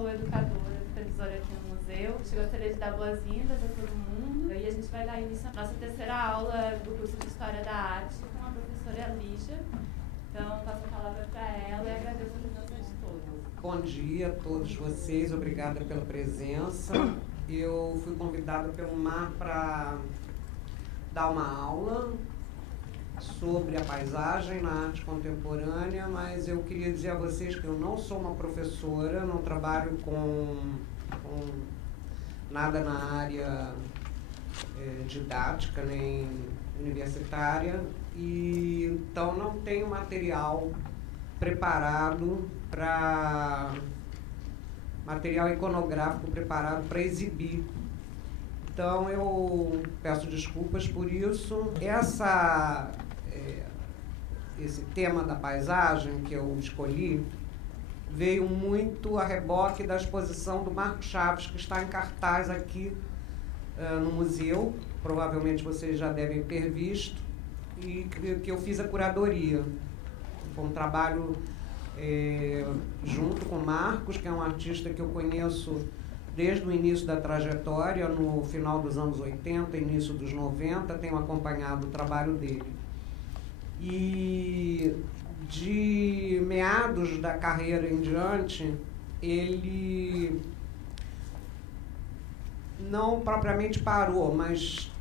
sou educadora, supervisora aqui no museu. Eu gostaria de dar boas-vindas a todo mundo. E a gente vai dar início à nossa terceira aula do curso de História da Arte com a professora Lígia. Então, passo a palavra para ela e agradeço a presença de todos. Bom dia a todos vocês, obrigada pela presença. Eu fui convidada pelo Mar para dar uma aula sobre a paisagem na arte contemporânea, mas eu queria dizer a vocês que eu não sou uma professora, não trabalho com nada na área didática nem universitária, e então não tenho material preparado material iconográfico preparado para exibir. Então eu peço desculpas por isso. Esse tema da paisagem que eu escolhi veio muito a reboque da exposição do Marco Chaves, que está em cartaz aqui no museu, provavelmente vocês já devem ter visto, e que eu fiz a curadoria. Foi um trabalho junto com o Marcos, que é um artista que eu conheço desde o início da trajetória, no final dos anos 80, início dos 90, tenho acompanhado o trabalho dele. E de meados da carreira em diante, ele não propriamente parou, mas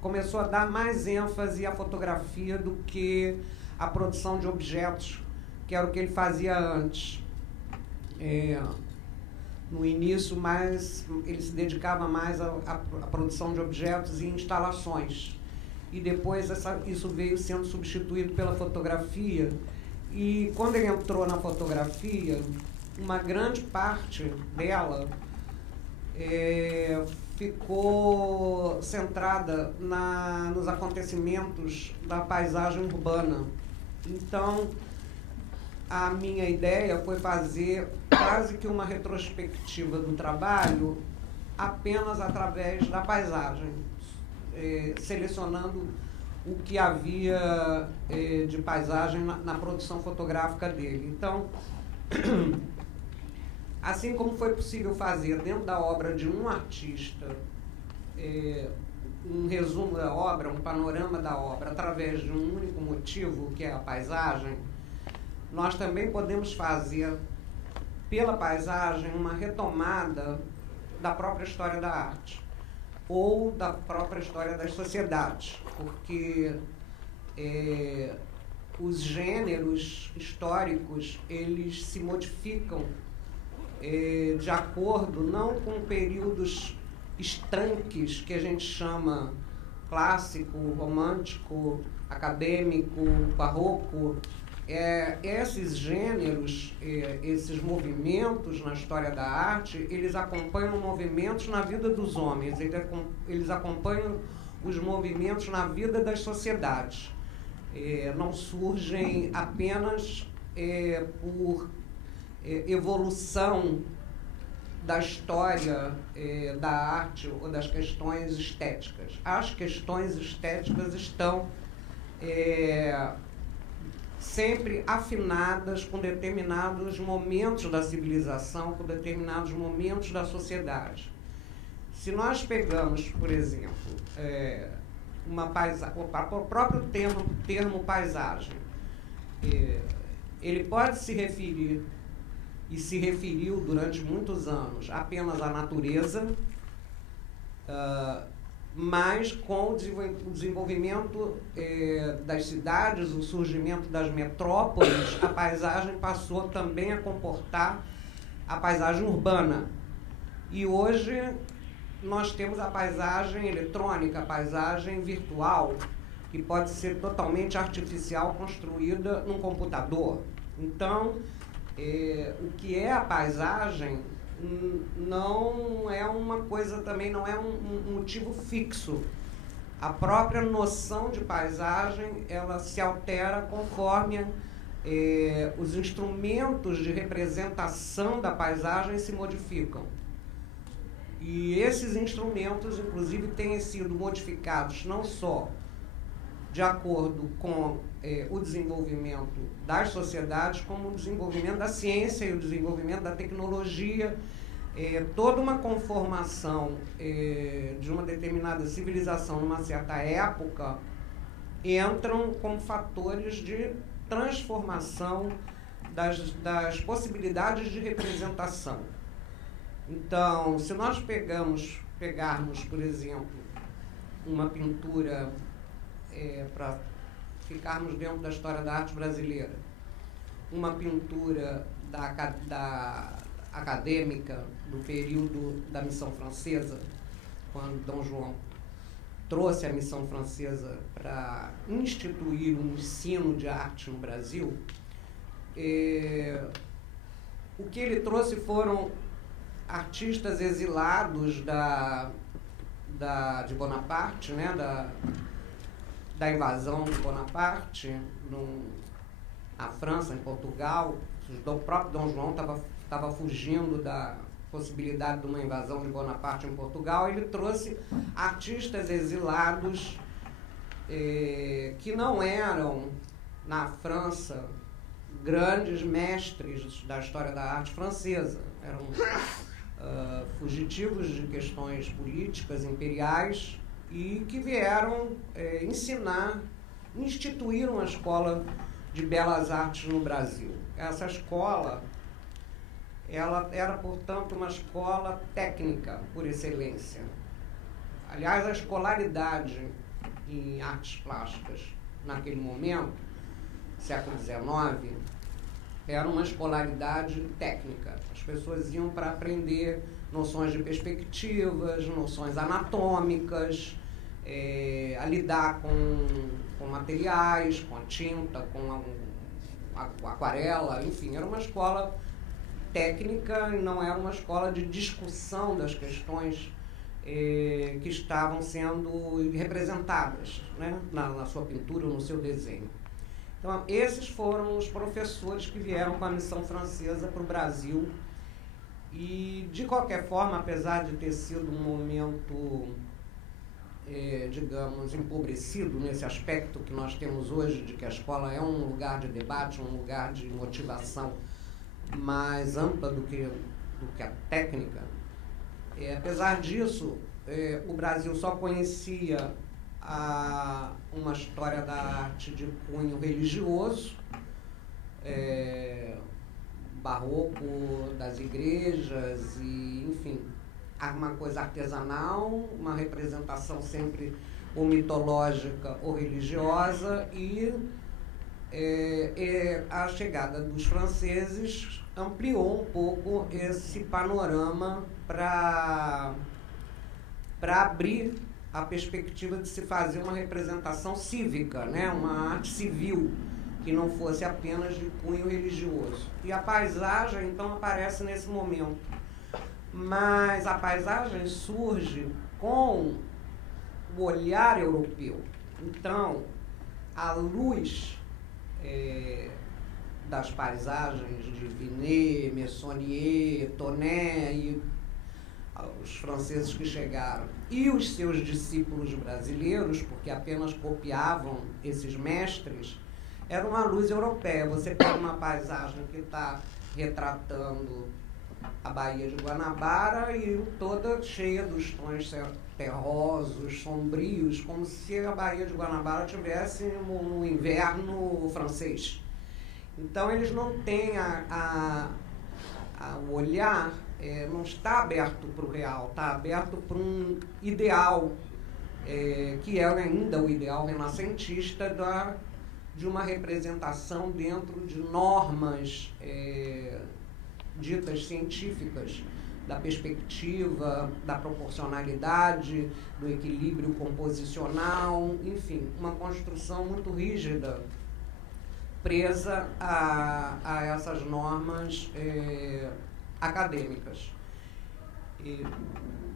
começou a dar mais ênfase à fotografia do que à produção de objetos, que era o que ele fazia antes. No início, ele se dedicava mais à produção de objetos e instalações. E depois isso veio sendo substituído pela fotografia. E quando ele entrou na fotografia, uma grande parte dela ficou centrada nos acontecimentos da paisagem urbana. Então, a minha ideia foi fazer quase que uma retrospectiva do trabalho apenas através da paisagem, selecionando o que havia de paisagem na produção fotográfica dele. Então, assim como foi possível fazer dentro da obra de um artista um resumo da obra, um panorama da obra, através de um único motivo, que é a paisagem, nós também podemos fazer, pela paisagem, uma retomada da própria história da arte, ou da própria história das sociedades, porque os gêneros históricos, eles se modificam de acordo não com períodos estanques, que a gente chama clássico, romântico, acadêmico, barroco. Esses gêneros, esses movimentos na história da arte, eles acompanham movimentos na vida dos homens, eles acompanham os movimentos na vida das sociedades. Não surgem apenas por evolução da história da arte ou das questões estéticas. As questões estéticas estão sempre afinadas com determinados momentos da civilização, com determinados momentos da sociedade. Se nós pegamos, por exemplo, o próprio termo paisagem, ele pode se referir, e se referiu durante muitos anos, apenas à natureza, mas com o desenvolvimento das cidades, o surgimento das metrópoles, a paisagem passou também a comportar a paisagem urbana. E hoje nós temos a paisagem eletrônica, a paisagem virtual, que pode ser totalmente artificial, construída num computador. Então, o que é a paisagem não é uma coisa, também não é um motivo fixo. A própria noção de paisagem, ela se altera conforme os instrumentos de representação da paisagem se modificam. E esses instrumentos, inclusive, têm sido modificados não só de acordo com o desenvolvimento das sociedades como o desenvolvimento da ciência e o desenvolvimento da tecnologia, toda uma conformação de uma determinada civilização numa certa época entram como fatores de transformação das possibilidades de representação. Então, se nós pegarmos, por exemplo, uma pintura para ficarmos dentro da história da arte brasileira, uma pintura da acadêmica do período da missão francesa, quando Dom João trouxe a missão francesa para instituir um ensino de arte no Brasil, o que ele trouxe foram artistas exilados de Bonaparte, né, da invasão de Bonaparte na França, em Portugal. O próprio Dom João estava fugindo da possibilidade de uma invasão de Bonaparte em Portugal. Ele trouxe artistas exilados que não eram, na França, grandes mestres da história da arte francesa. Eram fugitivos de questões políticas imperiais e que vieram instituíram a Escola de Belas Artes no Brasil. Essa escola, ela era, portanto, uma escola técnica por excelência. Aliás, a escolaridade em artes plásticas naquele momento, século XIX, era uma escolaridade técnica. As pessoas iam para aprender noções de perspectivas, noções anatômicas, a lidar com materiais, com a tinta, com a aquarela, enfim, era uma escola técnica e não era uma escola de discussão das questões que estavam sendo representadas, né, na sua pintura ou no seu desenho. Então, esses foram os professores que vieram com a missão francesa para o Brasil e, de qualquer forma, apesar de ter sido um momento, digamos, empobrecido nesse aspecto que nós temos hoje, de que a escola é um lugar de debate, um lugar de motivação mais ampla do que a técnica, apesar disso, o Brasil só conhecia uma história da arte de cunho religioso, barroco das igrejas e, enfim, uma coisa artesanal, uma representação sempre ou mitológica ou religiosa e a chegada dos franceses ampliou um pouco esse panorama para abrir a perspectiva de se fazer uma representação cívica, né? Uma arte civil, que não fosse apenas de cunho religioso. E a paisagem, então, aparece nesse momento. Mas a paisagem surge com o olhar europeu. Então, a luz das paisagens de Vinet, Meissonier, Tonet e os franceses que chegaram e os seus discípulos brasileiros, porque apenas copiavam esses mestres, era uma luz europeia. Você pega uma paisagem que está retratando a Baía de Guanabara e toda cheia dos tons terrosos, sombrios, como se a Baía de Guanabara estivesse no inverno francês. Então, eles não têm o olhar, não está aberto para o real, está aberto para um ideal, que é ainda o ideal renascentista de uma representação dentro de normas ditas científicas, da perspectiva, da proporcionalidade, do equilíbrio composicional, enfim, uma construção muito rígida, presa a essas normas acadêmicas. E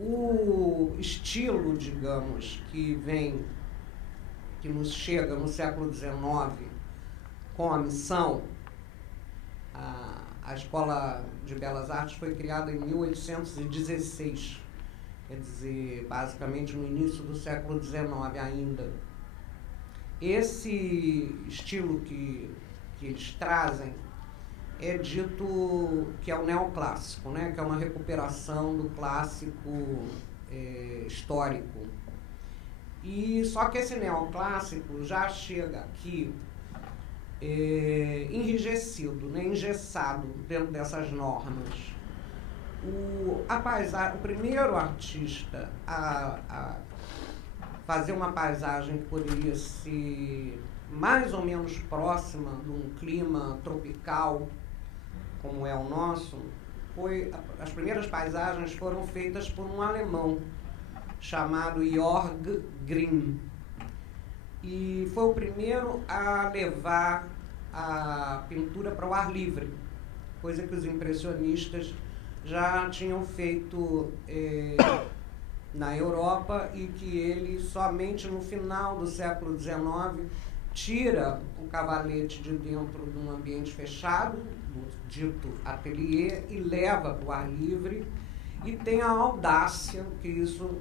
o estilo, digamos, que nos chega no século XIX com a missão, a Escola de Belas Artes foi criada em 1816, quer dizer, basicamente no início do século XIX ainda. Esse estilo que eles trazem é dito que é o neoclássico, né? Que é uma recuperação do clássico histórico. E só que esse neoclássico já chega aqui enrijecido, né? Engessado dentro dessas normas. O primeiro artista a fazer uma paisagem que poderia ser mais ou menos próxima de um clima tropical, como é o nosso, as primeiras paisagens foram feitas por um alemão chamado Jörg Grimm. E foi o primeiro a levar a pintura para o ar livre, coisa que os impressionistas já tinham feito na Europa, e que ele somente no final do século XIX tira o cavalete de dentro de um ambiente fechado, do dito ateliê, e leva para o ar livre, e tem a audácia, que isso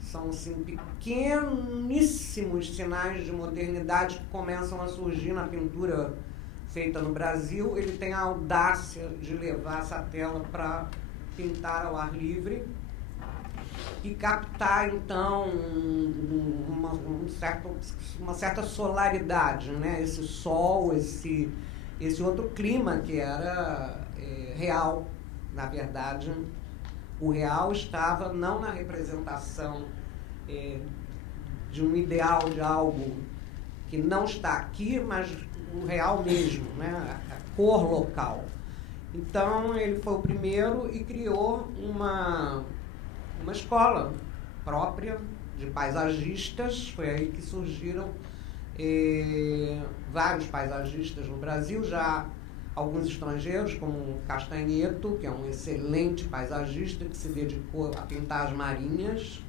são assim, pequeníssimos sinais de modernidade que começam a surgir na pintura feita no Brasil. Ele tem a audácia de levar essa tela para pintar ao ar livre e captar, então, uma certa solaridade, né? Esse sol, esse outro clima que era real. Na verdade, o real estava não na representação de um ideal de algo que não está aqui, mas o real mesmo, né? A cor local. Então, ele foi o primeiro e criou uma escola própria de paisagistas. Foi aí que surgiram vários paisagistas no Brasil, já alguns estrangeiros, como Castanheto, que é um excelente paisagista que se dedicou a pintar as marinhas,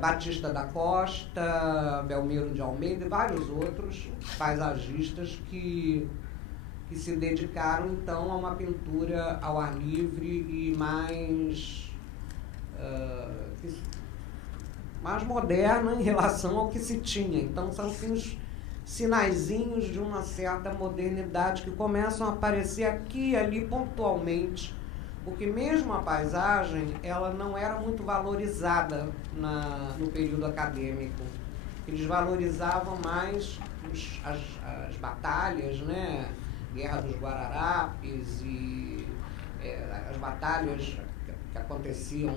Batista da Costa, Belmiro de Almeida e vários outros paisagistas que se dedicaram, então, a uma pintura ao ar livre e mais moderna em relação ao que se tinha. Então, são assim, os sinaizinhos de uma certa modernidade que começam a aparecer aqui e ali pontualmente, porque mesmo a paisagem ela não era muito valorizada no período acadêmico. Eles valorizavam mais as batalhas, né? Guerra dos Guararapes e as batalhas que aconteciam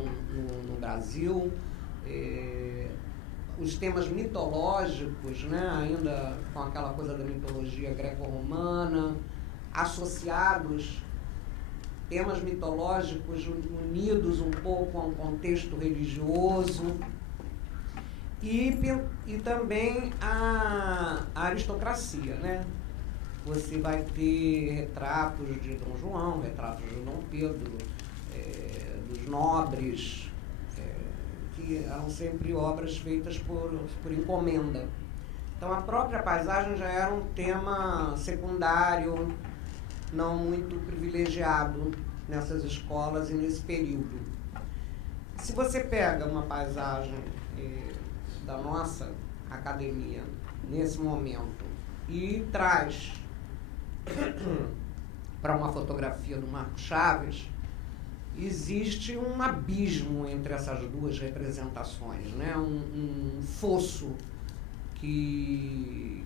no Brasil, os temas mitológicos, né, ainda com aquela coisa da mitologia greco-romana, associados, temas mitológicos unidos um pouco a um contexto religioso, e também a aristocracia, né? Você vai ter retratos de Dom João, retratos de Dom Pedro, dos nobres, que eram sempre obras feitas por encomenda. Então, a própria paisagem já era um tema secundário, não muito privilegiado nessas escolas e nesse período. Se você pega uma paisagem da nossa academia, nesse momento, e traz para uma fotografia do Marco Chaves, existe um abismo entre essas duas representações, né? Um fosso que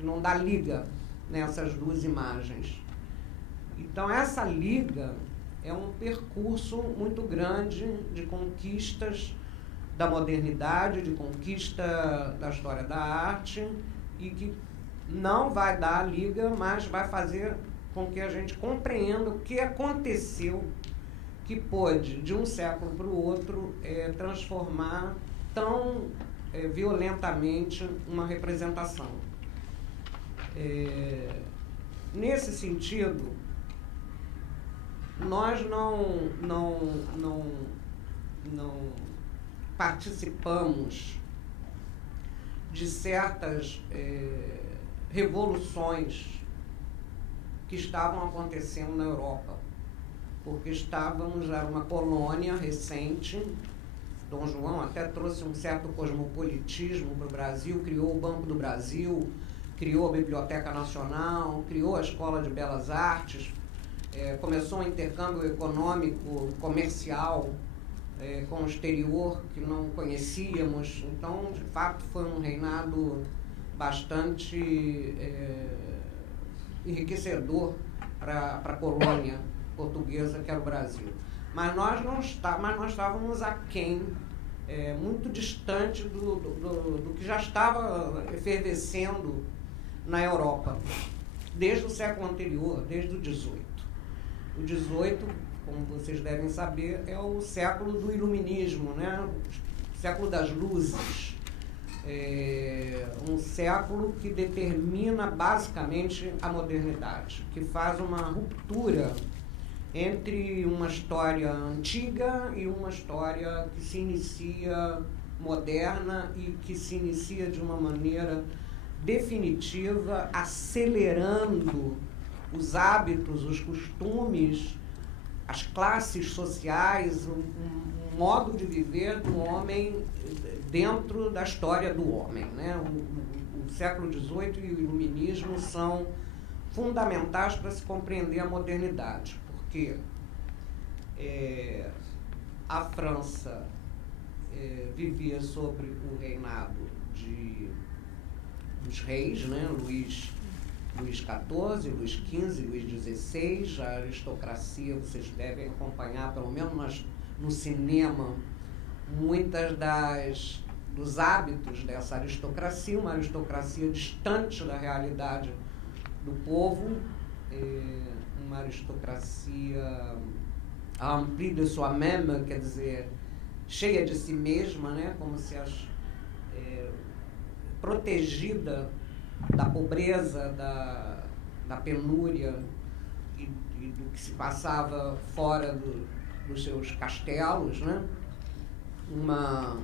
não dá liga nessas duas imagens. Então, essa liga é um percurso muito grande de conquistas da modernidade, de conquista da história da arte, e que não vai dar a liga, mas vai fazer com que a gente compreenda o que aconteceu, que pôde, de um século para o outro, transformar tão violentamente uma representação. Nesse sentido, nós não participamos de certas revoluções que estavam acontecendo na Europa, porque era uma colônia recente, Dom João até trouxe um certo cosmopolitismo para o Brasil, criou o Banco do Brasil, criou a Biblioteca Nacional, criou a Escola de Belas Artes, começou um intercâmbio econômico, comercial com o exterior que não conhecíamos. Então, de fato, foi um reinado bastante enriquecedor para a colônia portuguesa que era o Brasil. Mas nós estávamos aquém, muito distante do que já estava efervescendo na Europa, desde o século anterior, desde o XVIII. O XVIII, como vocês devem saber, é o século do iluminismo, né? O século das luzes. Um século que determina basicamente a modernidade, que faz uma ruptura entre uma história antiga e uma história que se inicia moderna e que se inicia de uma maneira definitiva, acelerando os hábitos, os costumes, as classes sociais, um modo de viver do homem dentro da história do homem, né? O século XVIII e o iluminismo são fundamentais para se compreender a modernidade, porque a França vivia sobre o reinado dos reis, né? Luís XIV, Luís XV, Luís XVI. A aristocracia, vocês devem acompanhar, pelo menos no cinema, muitas dos hábitos dessa aristocracia, uma aristocracia distante da realidade do povo, uma aristocracia remplie de soi-même, quer dizer, cheia de si mesma, né? Como se protegida da pobreza, da penúria e do que se passava fora dos seus castelos, né? Uma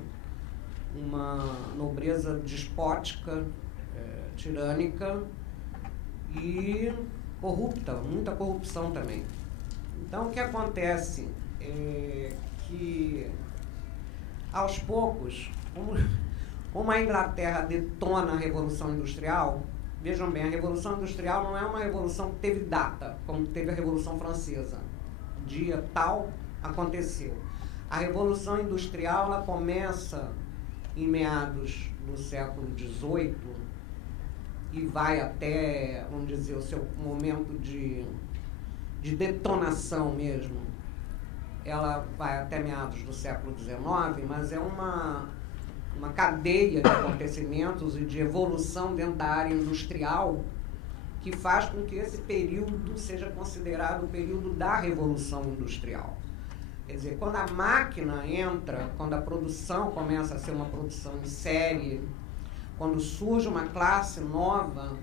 nobreza despótica, tirânica e corrupta, muita corrupção também. Então, o que acontece é que, aos poucos, como a Inglaterra detona a Revolução Industrial, vejam bem, a Revolução Industrial não é uma revolução que teve data, como teve a Revolução Francesa. Dia tal aconteceu. A Revolução Industrial, ela começa em meados do século XVIII e vai até, vamos dizer, o seu momento de detonação mesmo. Ela vai até meados do século XIX, mas é uma cadeia de acontecimentos e de evolução dentro da área industrial que faz com que esse período seja considerado o período da Revolução Industrial. Quer dizer, quando a máquina entra, quando a produção começa a ser uma produção em série, quando surge uma classe nova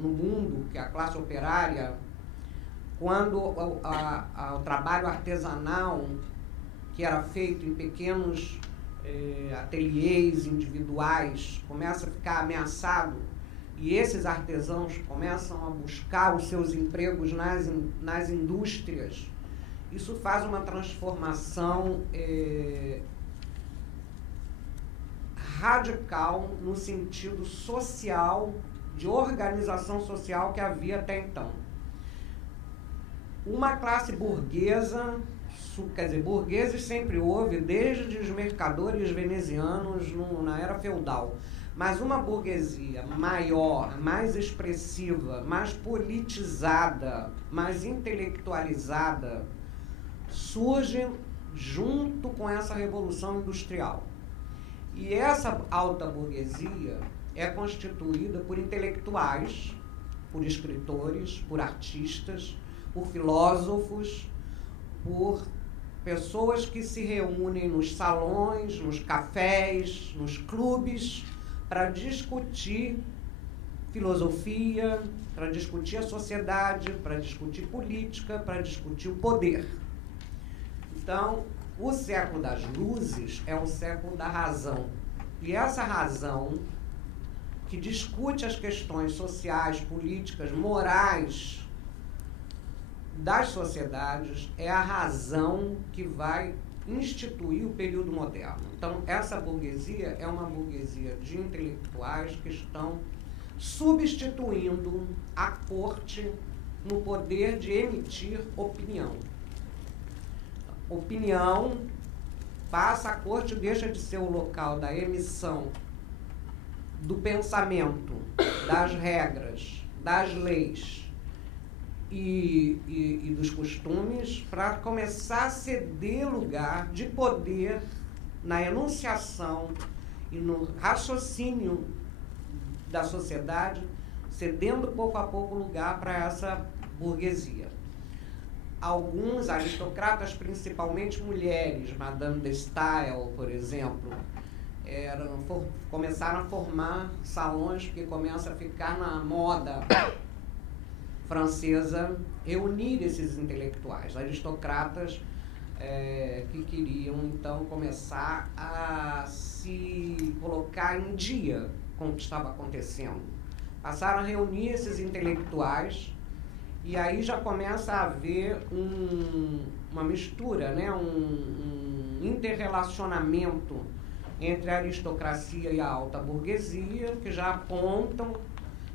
no mundo, que é a classe operária, quando o trabalho artesanal, que era feito em pequenos ateliês individuais, começa a ficar ameaçado, e esses artesãos começam a buscar os seus empregos nas indústrias, isso faz uma transformação radical no sentido social, de organização social que havia até então. Uma classe burguesa, quer dizer, burgueses sempre houve, desde os mercadores venezianos na era feudal, mas uma burguesia maior, mais expressiva, mais politizada, mais intelectualizada, surge junto com essa revolução industrial. E essa alta burguesia é constituída por intelectuais, por escritores, por artistas, por filósofos, por pessoas que se reúnem nos salões, nos cafés, nos clubes, para discutir filosofia, para discutir a sociedade, para discutir política, para discutir o poder. Então, o século das luzes é um século da razão. E essa razão, que discute as questões sociais, políticas, morais das sociedades, é a razão que vai instituir o período moderno. Então, essa burguesia é uma burguesia de intelectuais que estão substituindo a corte no poder de emitir opinião. Opinião passa, a corte deixa de ser o local da emissão do pensamento, das regras, das leis e dos costumes, para começar a ceder lugar de poder na enunciação e no raciocínio da sociedade, cedendo pouco a pouco lugar para essa burguesia. Alguns aristocratas, principalmente mulheres, Madame de Staël, por exemplo, começaram a formar salões, porque começa a ficar na moda francesa reunir esses intelectuais, aristocratas que queriam, então, começar a se colocar em dia com o que estava acontecendo. Passaram a reunir esses intelectuais e aí já começa a haver uma mistura, né? um interrelacionamento entre a aristocracia e a alta burguesia, que já apontam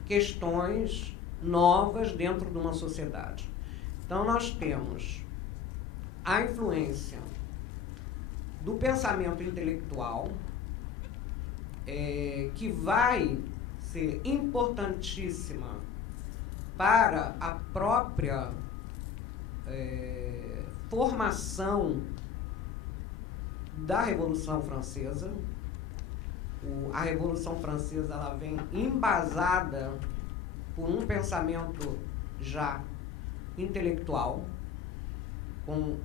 questões novas dentro de uma sociedade. Então, nós temos a influência do pensamento intelectual, que vai ser importantíssima para a própria formação da Revolução Francesa. A Revolução Francesa ela vem embasada por um pensamento já intelectual, com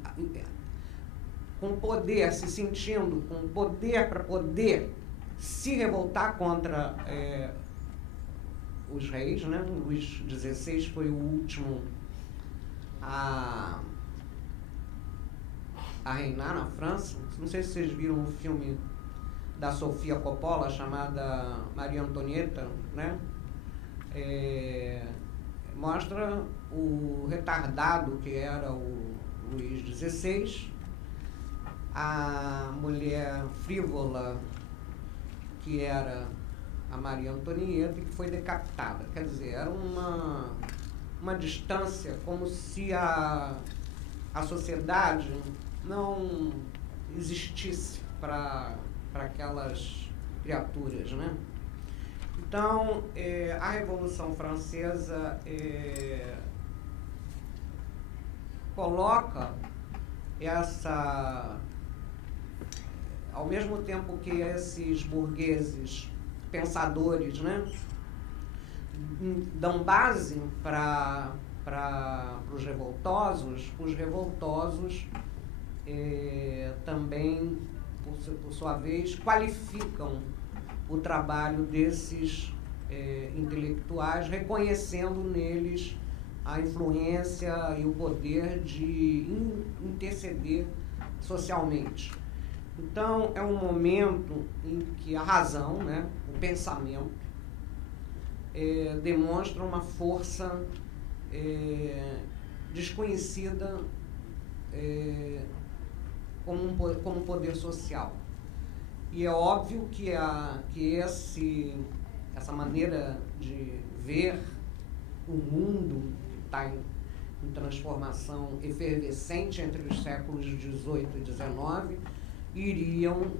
poder, se sentindo com poder para poder se revoltar contra os reis, né? Luís XVI foi o último a reinar na França. Não sei se vocês viram um filme da Sofia Coppola chamada Maria Antonieta, né? Mostra o retardado que era o Luís XVI, a mulher frívola que era a Maria Antonieta e que foi decapitada. Quer dizer, era uma distância, como se a sociedade não existisse para aquelas criaturas, né? Então, a Revolução Francesa coloca ao mesmo tempo que esses burgueses pensadores, né, dão base para os revoltosos também, por sua vez, qualificam o trabalho desses intelectuais, reconhecendo neles a influência e o poder de interceder socialmente. Então, é um momento em que a razão, né, o pensamento, demonstra uma força desconhecida como poder social. E é óbvio que essa maneira de ver o mundo que está em transformação efervescente entre os séculos XVIII e XIX iriam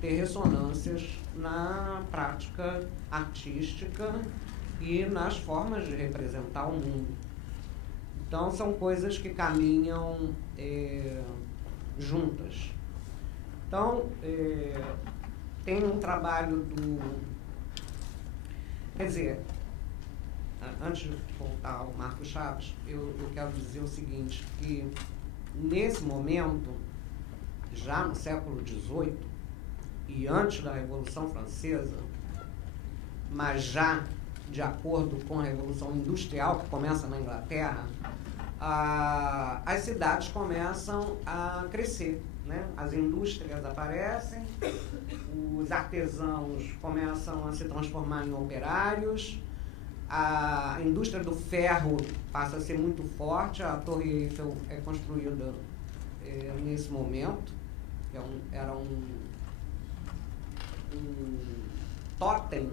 ter ressonâncias na prática artística e nas formas de representar o mundo. Então, são coisas que caminham juntas. Então, tem um trabalho Quer dizer, antes de voltar ao Marcos Chaves, eu quero dizer o seguinte, que nesse momento, já no século XVIII e antes da Revolução Francesa, mas já de acordo com a Revolução Industrial, que começa na Inglaterra, as cidades começam a crescer, né? As indústrias aparecem, os artesãos começam a se transformar em operários, a indústria do ferro passa a ser muito forte, a Torre Eiffel é construída nesse momento, que era um tótem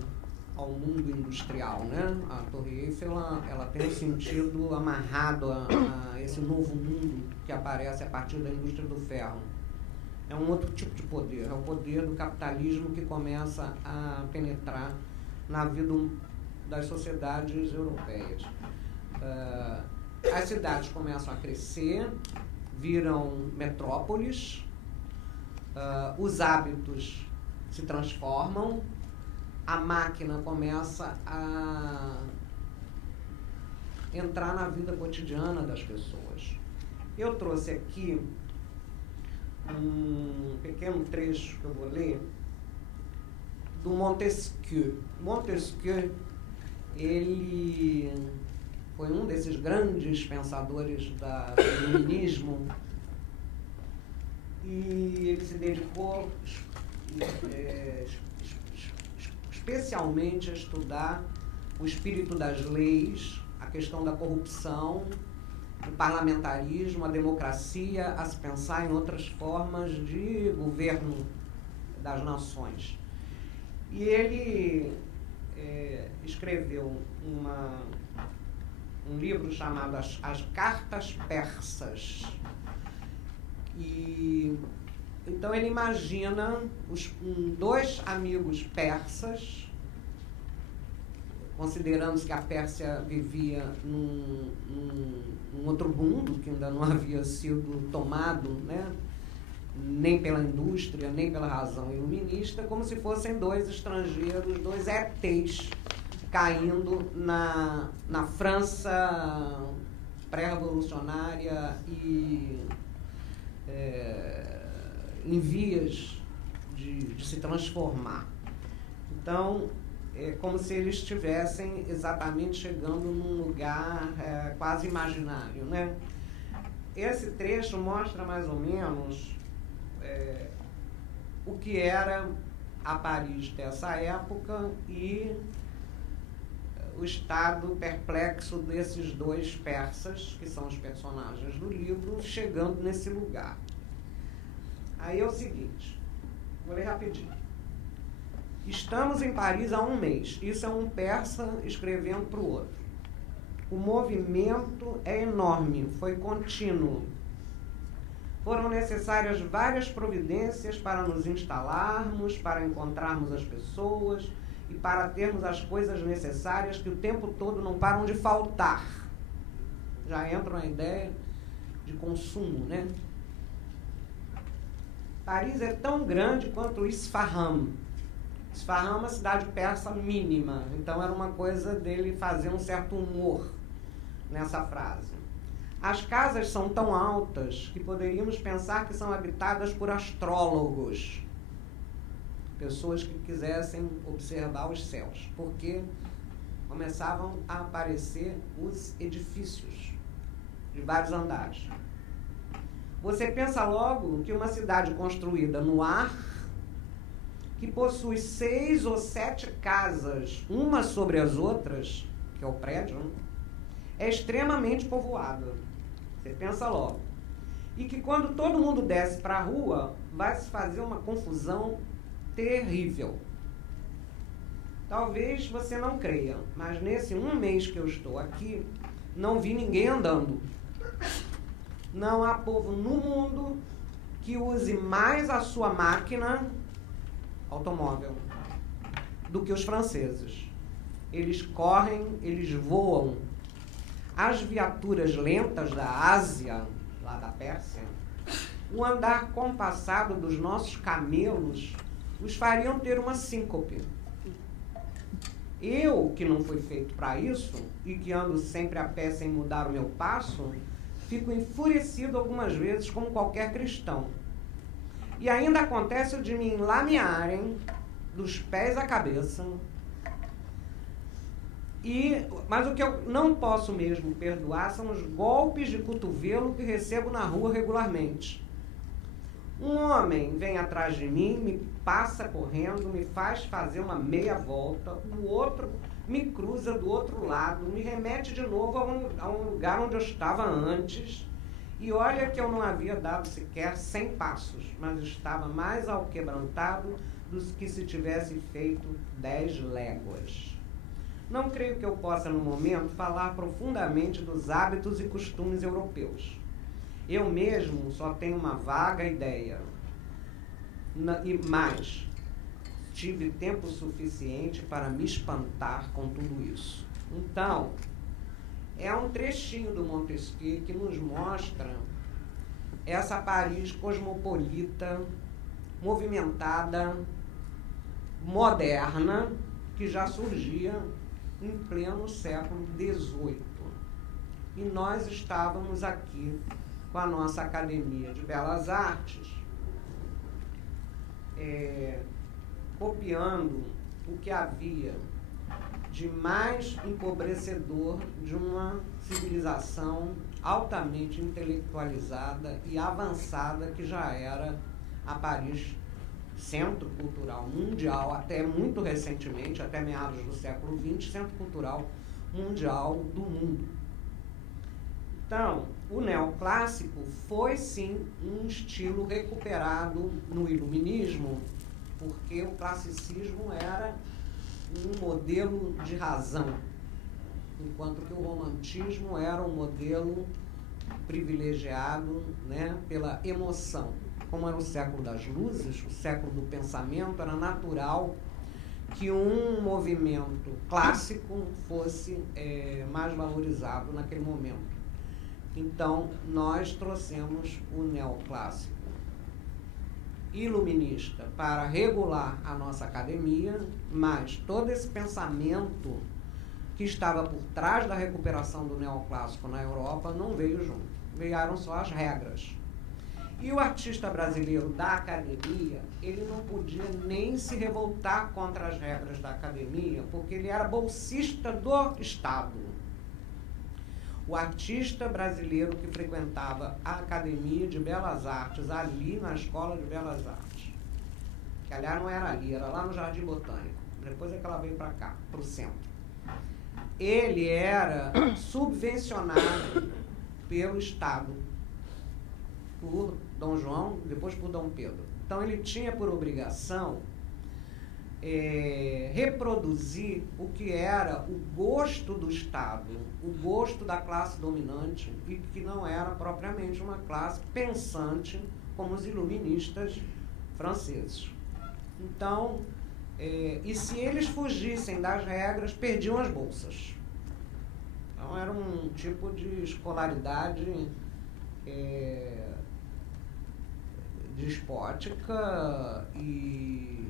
ao mundo industrial, né? A Torre Eiffel, ela tem um sentido amarrado a esse novo mundo que aparece a partir da indústria do ferro. É um outro tipo de poder, é o poder do capitalismo que começa a penetrar na vida das sociedades europeias. As cidades começam a crescer, viram metrópoles, os hábitos se transformam, a máquina começa a entrar na vida cotidiana das pessoas. Eu trouxe aqui um pequeno trecho que eu vou ler do Montesquieu. Montesquieu, ele foi um desses grandes pensadores do iluminismo e ele se dedicou especialmente a estudar o espírito das leis, a questão da corrupção, o parlamentarismo, a democracia, a se pensar em outras formas de governo das nações. E ele escreveu um livro chamado As Cartas Persas. E então ele imagina dois amigos persas, considerando-se que a Pérsia vivia num outro mundo que ainda não havia sido tomado, né, nem pela indústria, nem pela razão iluminista, como se fossem dois estrangeiros, dois ETs caindo na França pré-revolucionária e em vias de se transformar. Então, é como se eles estivessem exatamente chegando num lugar quase imaginário, né? Esse trecho mostra mais ou menos o que era a Paris dessa época e o estado perplexo desses dois persas, que são os personagens do livro, chegando nesse lugar. Aí é o seguinte, vou ler rapidinho. Estamos em Paris há um mês. Isso é um persa escrevendo para o outro. O movimento é enorme, foi contínuo. Foram necessárias várias providências para nos instalarmos, para encontrarmos as pessoas e para termos as coisas necessárias que o tempo todo não param de faltar. Já entra na ideia de consumo, né? Paris é tão grande quanto Isfahan. Isfahan é uma cidade persa mínima, então era uma coisa dele fazer um certo humor nessa frase. As casas são tão altas que poderíamos pensar que são habitadas por astrólogos, pessoas que quisessem observar os céus, porque começavam a aparecer os edifícios de vários andares. Você pensa logo que uma cidade construída no ar, que possui 6 ou 7 casas, umas sobre as outras, que é o prédio, né, é extremamente povoada. Você pensa logo. E que quando todo mundo desce para a rua, vai se fazer uma confusão terrível. Talvez você não creia, mas nesse um mês que eu estou aqui, não vi ninguém andando. Não há povo no mundo que use mais a sua máquina automóvel do que os franceses. Eles correm, eles voam. As viaturas lentas da Ásia, lá da Pérsia, o andar compassado dos nossos camelos os fariam ter uma síncope. Eu, que não fui feito para isso, e que ando sempre a pé sem mudar o meu passo, fico enfurecido algumas vezes como qualquer cristão. E ainda acontece o de me enlamearem dos pés à cabeça. Mas o que eu não posso mesmo perdoar são os golpes de cotovelo que recebo na rua regularmente. Um homem vem atrás de mim, me passa correndo, me faz fazer uma meia volta, o outro me cruza do outro lado, me remete de novo a um lugar onde eu estava antes, E olha que eu não havia dado sequer 100 passos, mas estava mais alquebrantado do que se tivesse feito 10 léguas. Não creio que eu possa, no momento, falar profundamente dos hábitos e costumes europeus. Eu mesmo só tenho uma vaga ideia. Mas tive tempo suficiente para me espantar com tudo isso. Então, é um trechinho do Montesquieu que nos mostra essa Paris cosmopolita, movimentada, moderna, que já surgia em pleno século XVIII. E nós estávamos aqui com a nossa Academia de Belas Artes, copiando o que havia de mais empobrecedor de uma civilização altamente intelectualizada e avançada que já era a Paris, centro cultural mundial, até muito recentemente, até meados do século XX, centro cultural mundial do mundo. Então, o neoclássico foi, sim, um estilo recuperado no iluminismo, porque o classicismo era um modelo de razão, enquanto que o romantismo era um modelo privilegiado, né, pela emoção. Como era o século das luzes, o século do pensamento, era natural que um movimento clássico fosse mais valorizado naquele momento. Então, nós trouxemos o neoclássico iluminista para regular a nossa academia, mas todo esse pensamento que estava por trás da recuperação do neoclássico na Europa não veio junto. Vieram só as regras. E o artista brasileiro da academia, ele não podia nem se revoltar contra as regras da academia, porque ele era bolsista do Estado. O artista brasileiro que frequentava a Academia de Belas Artes, ali na Escola de Belas Artes, que aliás não era ali, era lá no Jardim Botânico, depois é que ela veio para cá, para o centro. Ele era subvencionado pelo Estado, por Dom João, depois por Dom Pedro. Então ele tinha por obrigação reproduzir o que era o gosto do Estado, o gosto da classe dominante, e que não era propriamente uma classe pensante como os iluministas franceses. Então, e se eles fugissem das regras, perdiam as bolsas. Então era um tipo de escolaridade despótica e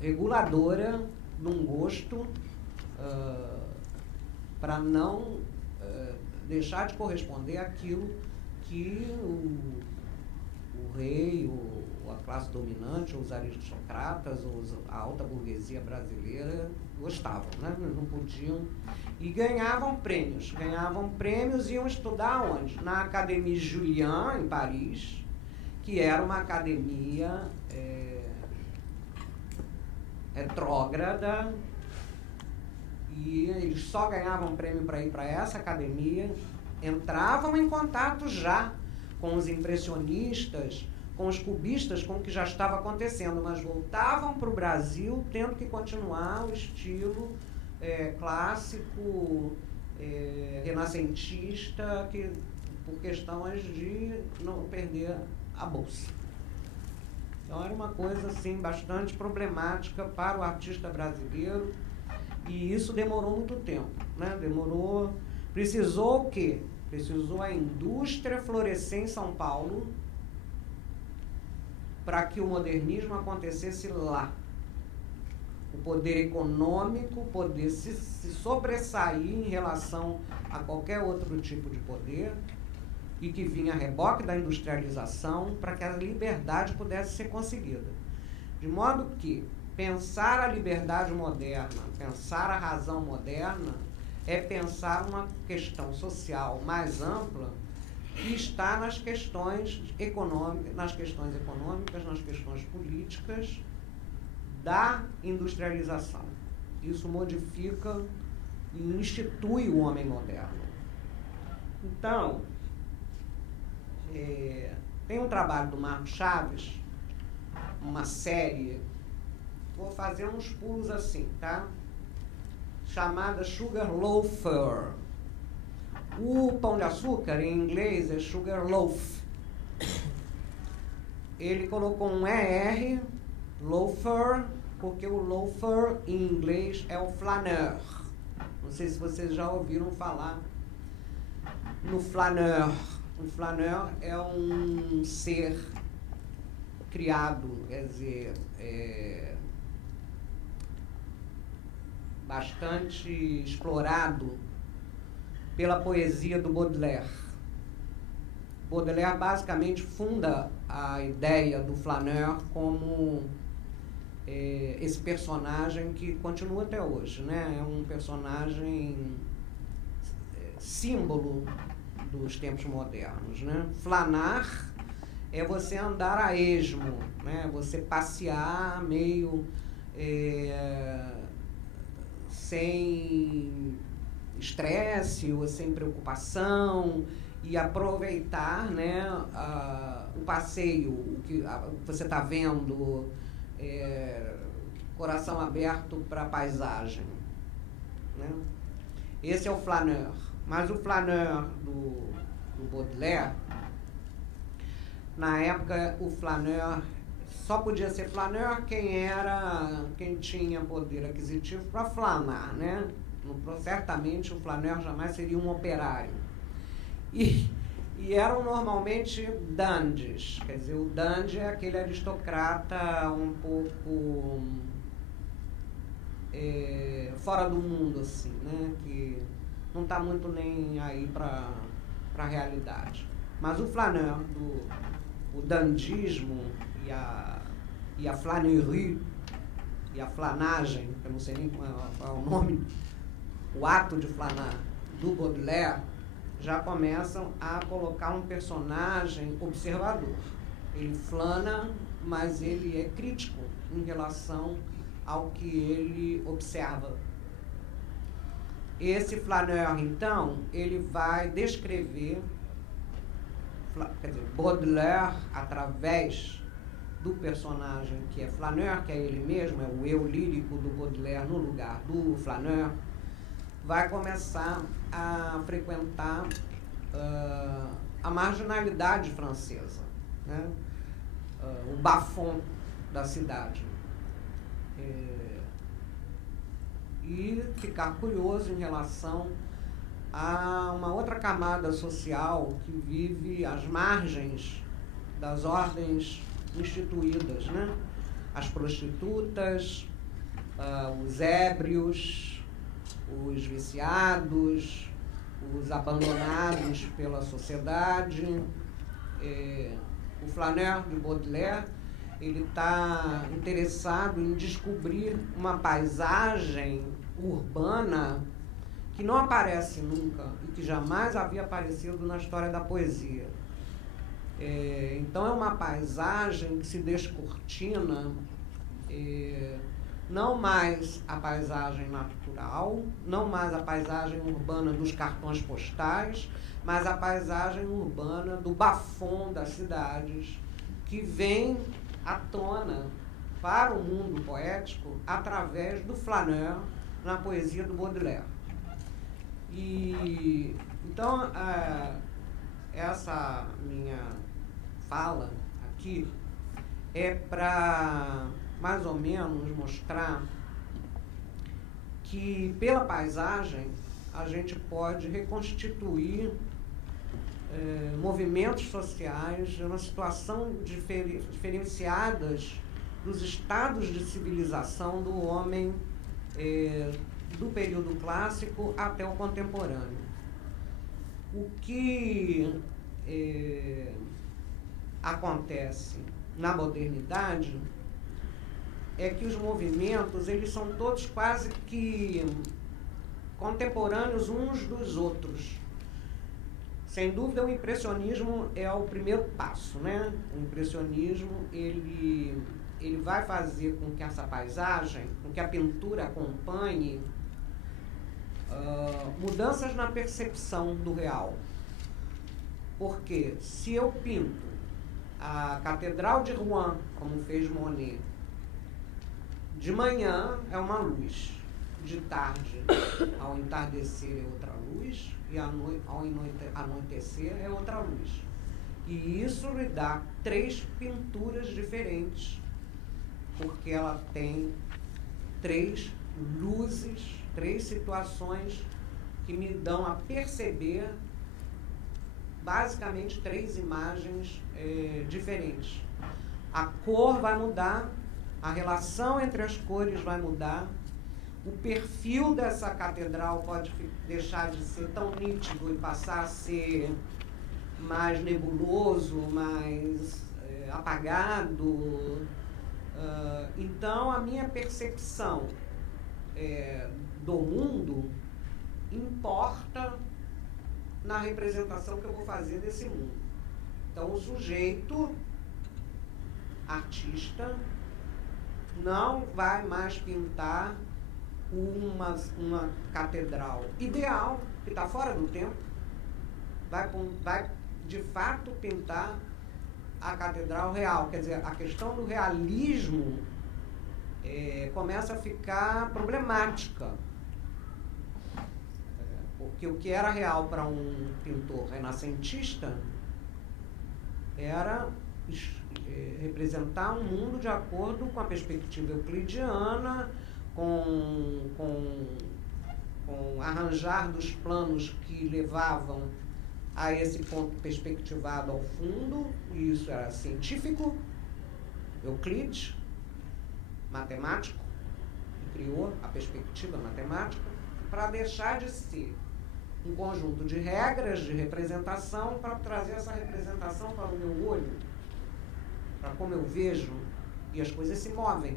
reguladora de um gosto para não deixar de corresponder àquilo que o rei, a classe dominante, os aristocratas, a alta burguesia brasileira gostavam, né? Não podiam. E ganhavam prêmios. Iam estudar onde? Na Académie Julian, em Paris, que era uma academia retrógrada, e eles só ganhavam prêmio para ir para essa academia, entravam em contato já com os impressionistas, com os cubistas, com o que já estava acontecendo, mas voltavam para o Brasil tendo que continuar o estilo clássico, renascentista, por questões de não perder a bolsa. Então era uma coisa assim bastante problemática para o artista brasileiro, e isso demorou muito tempo, né? Precisou o quê? Precisou a indústria florescer em São Paulo para que o modernismo acontecesse lá. O poder econômico poder se sobressair em relação a qualquer outro tipo de poder, e que vinha a reboque da industrialização, para que a liberdade pudesse ser conseguida. De modo que pensar a liberdade moderna, pensar a razão moderna, é pensar uma questão social mais ampla, que está nas questões econômicas, nas questões políticas da industrialização. Isso modifica e institui o homem moderno. Então, Tem um trabalho do Marco Chaves, uma série, vou fazer uns pulos assim, tá? Chamada Sugar Loafer. O pão de açúcar, em inglês, é Sugar Loaf. Ele colocou um ER, loafer, porque o loafer, em inglês, é o flaneur. Não sei se vocês já ouviram falar no flaneur. O flaneur é um ser criado, quer dizer, bastante explorado pela poesia do Baudelaire. Baudelaire basicamente funda a ideia do flaneur como esse personagem que continua até hoje, né? É um personagem símbolo dos tempos modernos, né? Flanar é você andar a esmo, né? Você passear meio sem estresse ou sem preocupação e aproveitar, né, o passeio, o que você está vendo, coração aberto para a paisagem, né? Esse é o flaneur. Mas o flaneur do Baudelaire, na época o flaneur só podia ser flaneur quem tinha poder aquisitivo para flanar, né? Certamente o flaneur jamais seria um operário. E eram normalmente dandies, quer dizer, o dandy é aquele aristocrata um pouco fora do mundo, assim, né? Que não está muito nem aí para a realidade. Mas o flaneur, o dandismo e a flânerie, e a flanagem, eu não sei nem qual é o nome, o ato de flanar do Baudelaire, já começam a colocar um personagem observador. Ele flana, mas ele é crítico em relação ao que ele observa. Esse flaneur, então, ele vai descrever, quer dizer, Baudelaire, através do personagem que é flaneur, que é ele mesmo, é o eu lírico do Baudelaire no lugar do flaneur, vai começar a frequentar a marginalidade francesa, né? O bas-fond da cidade. E ficar curioso em relação a uma outra camada social que vive às margens das ordens instituídas, né? As prostitutas, os ébrios, os viciados, os abandonados pela sociedade. O flaneur de Baudelaire, ele está interessado em descobrir uma paisagem urbana que não aparece nunca e que jamais havia aparecido na história da poesia. Então é uma paisagem que se descortina, não mais a paisagem natural, não mais a paisagem urbana dos cartões postais, mas a paisagem urbana do bas-fond das cidades, que vem à tona para o mundo poético através do flaneur na poesia do Baudelaire. E então essa minha fala aqui é para mais ou menos mostrar que pela paisagem a gente pode reconstituir movimentos sociais, uma situação diferenciadas dos estados de civilização do homem do período clássico até o contemporâneo. O que acontece na modernidade é que os movimentos, eles são todos quase que contemporâneos uns dos outros. Sem dúvida, o impressionismo é o primeiro passo, né? O impressionismo, ele vai fazer com que essa paisagem, com que a pintura acompanhe mudanças na percepção do real. Porque se eu pinto a Catedral de Rouen, como fez Monet, de manhã é uma luz, de tarde, ao entardecer, é outra luz, e ao anoitecer é outra luz. E isso lhe dá 3 pinturas diferentes, porque ela tem 3 luzes, 3 situações que me dão a perceber basicamente 3 imagens diferentes. A cor vai mudar, a relação entre as cores vai mudar, o perfil dessa catedral pode deixar de ser tão nítido e passar a ser mais nebuloso, mais apagado. Então, a minha percepção do mundo importa na representação que eu vou fazer desse mundo. Então, o sujeito, artista, não vai mais pintar uma catedral ideal, que está fora do tempo, vai de fato pintar a catedral real. Quer dizer, a questão do realismo começa a ficar problemática. Porque o que era real para um pintor renascentista era representar um mundo de acordo com a perspectiva euclidiana, com arranjar dos planos que levavam a esse ponto perspectivado ao fundo, e isso era científico, Euclides, matemático, que criou a perspectiva matemática, para deixar de ser um conjunto de regras de representação para trazer essa representação para o meu olho, para como eu vejo, e as coisas se movem.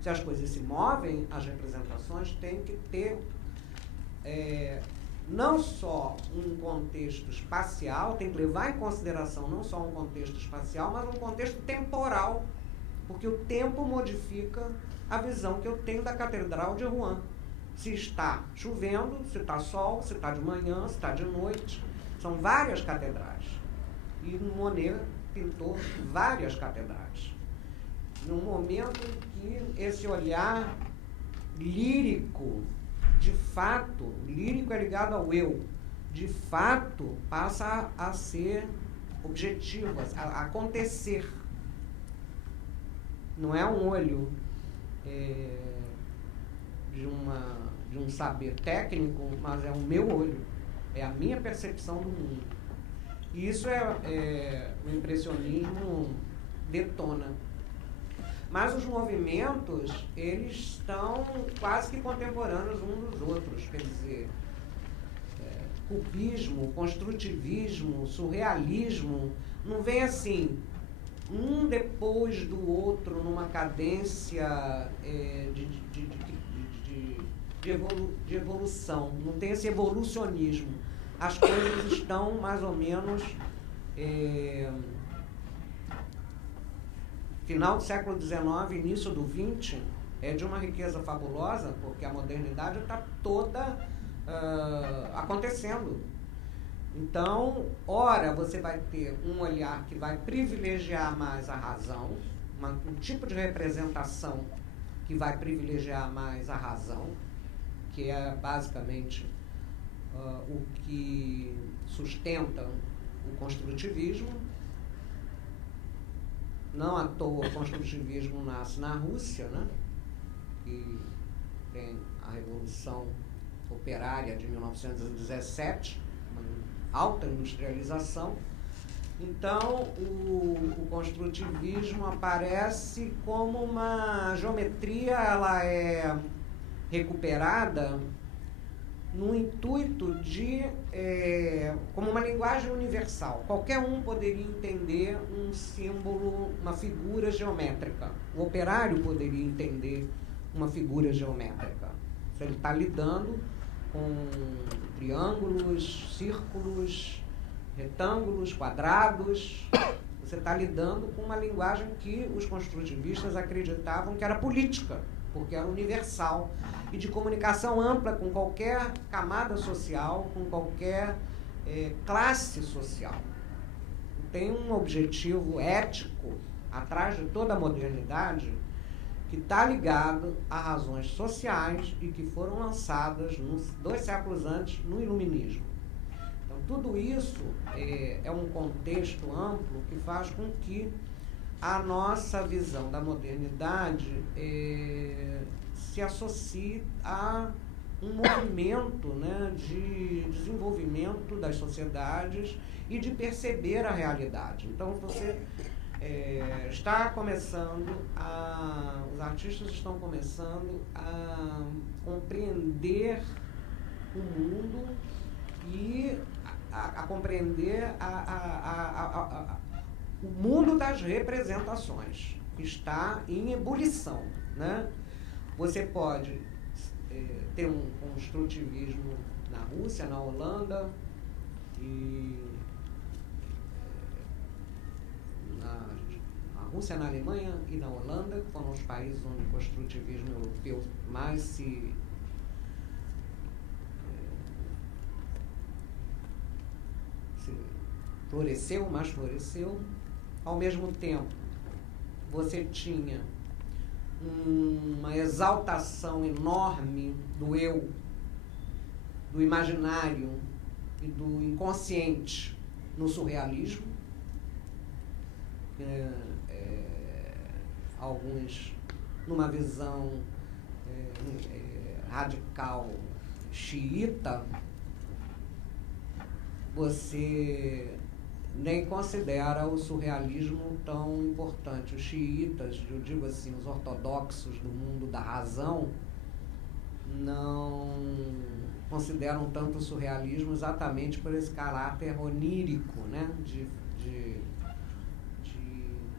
Se as coisas se movem, as representações têm que ter não só um contexto espacial, tem que levar em consideração não só um contexto espacial, mas um contexto temporal, porque o tempo modifica a visão que eu tenho da Catedral de Rouen. Se está chovendo, se está sol, se está de manhã, se está de noite. São várias catedrais. E Monet pintou várias catedrais. Num momento em que esse olhar lírico, de fato, lírico é ligado ao eu, de fato passa a ser objetivo, a acontecer. Não é um olho de um saber técnico, mas é o meu olho, é a minha percepção do mundo. E isso o impressionismo detona. Mas os movimentos, eles estão quase que contemporâneos uns dos outros, quer dizer, cubismo, construtivismo, surrealismo, não vem assim, um depois do outro, numa cadência de evolução. Não tem esse evolucionismo. As coisas estão mais ou menos final do século XIX, início do XX, é de uma riqueza fabulosa, porque a modernidade está toda acontecendo. Então, ora, você vai ter um olhar que vai privilegiar mais a razão, um tipo de representação que vai privilegiar mais a razão, que é basicamente o que sustenta o construtivismo. Não à toa o construtivismo nasce na Rússia, né? Que tem a Revolução Operária de 1917, uma alta industrialização. Então, o construtivismo aparece como uma geometria, ela é recuperada no intuito de, como uma linguagem universal. Qualquer um poderia entender um símbolo, uma figura geométrica. O operário poderia entender uma figura geométrica. Se ele está lidando com triângulos, círculos, retângulos, quadrados, você está lidando com uma linguagem que os construtivistas acreditavam que era política, porque era universal, e de comunicação ampla com qualquer camada social, com qualquer classe social. Tem um objetivo ético atrás de toda a modernidade que está ligado a razões sociais e que foram lançadas 2 séculos antes no Iluminismo. Então, tudo isso é um contexto amplo que faz com que a nossa visão da modernidade se associe a um movimento, né, de desenvolvimento das sociedades e de perceber a realidade. Então, você está começando os artistas estão começando a compreender o mundo e a compreender o mundo das representações, que está em ebulição, né? Você pode ter um construtivismo na Rússia, na Holanda, e na Rússia, na Alemanha e na Holanda, que foram os países onde o construtivismo europeu mais se floresceu. Ao mesmo tempo, você tinha uma exaltação enorme do eu, do imaginário e do inconsciente no surrealismo. Alguns numa visão radical xiita, você nem considera o surrealismo tão importante. Os xiitas, eu digo assim, os ortodoxos do mundo da razão, não consideram tanto o surrealismo exatamente por esse caráter onírico, né, de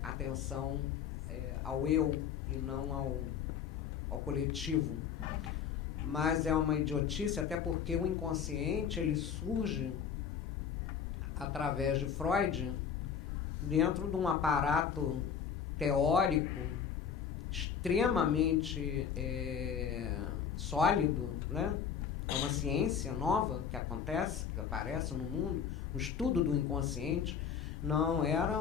atenção ao eu e não ao coletivo. Mas é uma idiotice, até porque o inconsciente ele surge através de Freud dentro de um aparato teórico extremamente sólido, né? É uma ciência nova que acontece, que aparece no mundo, o estudo do inconsciente. Não era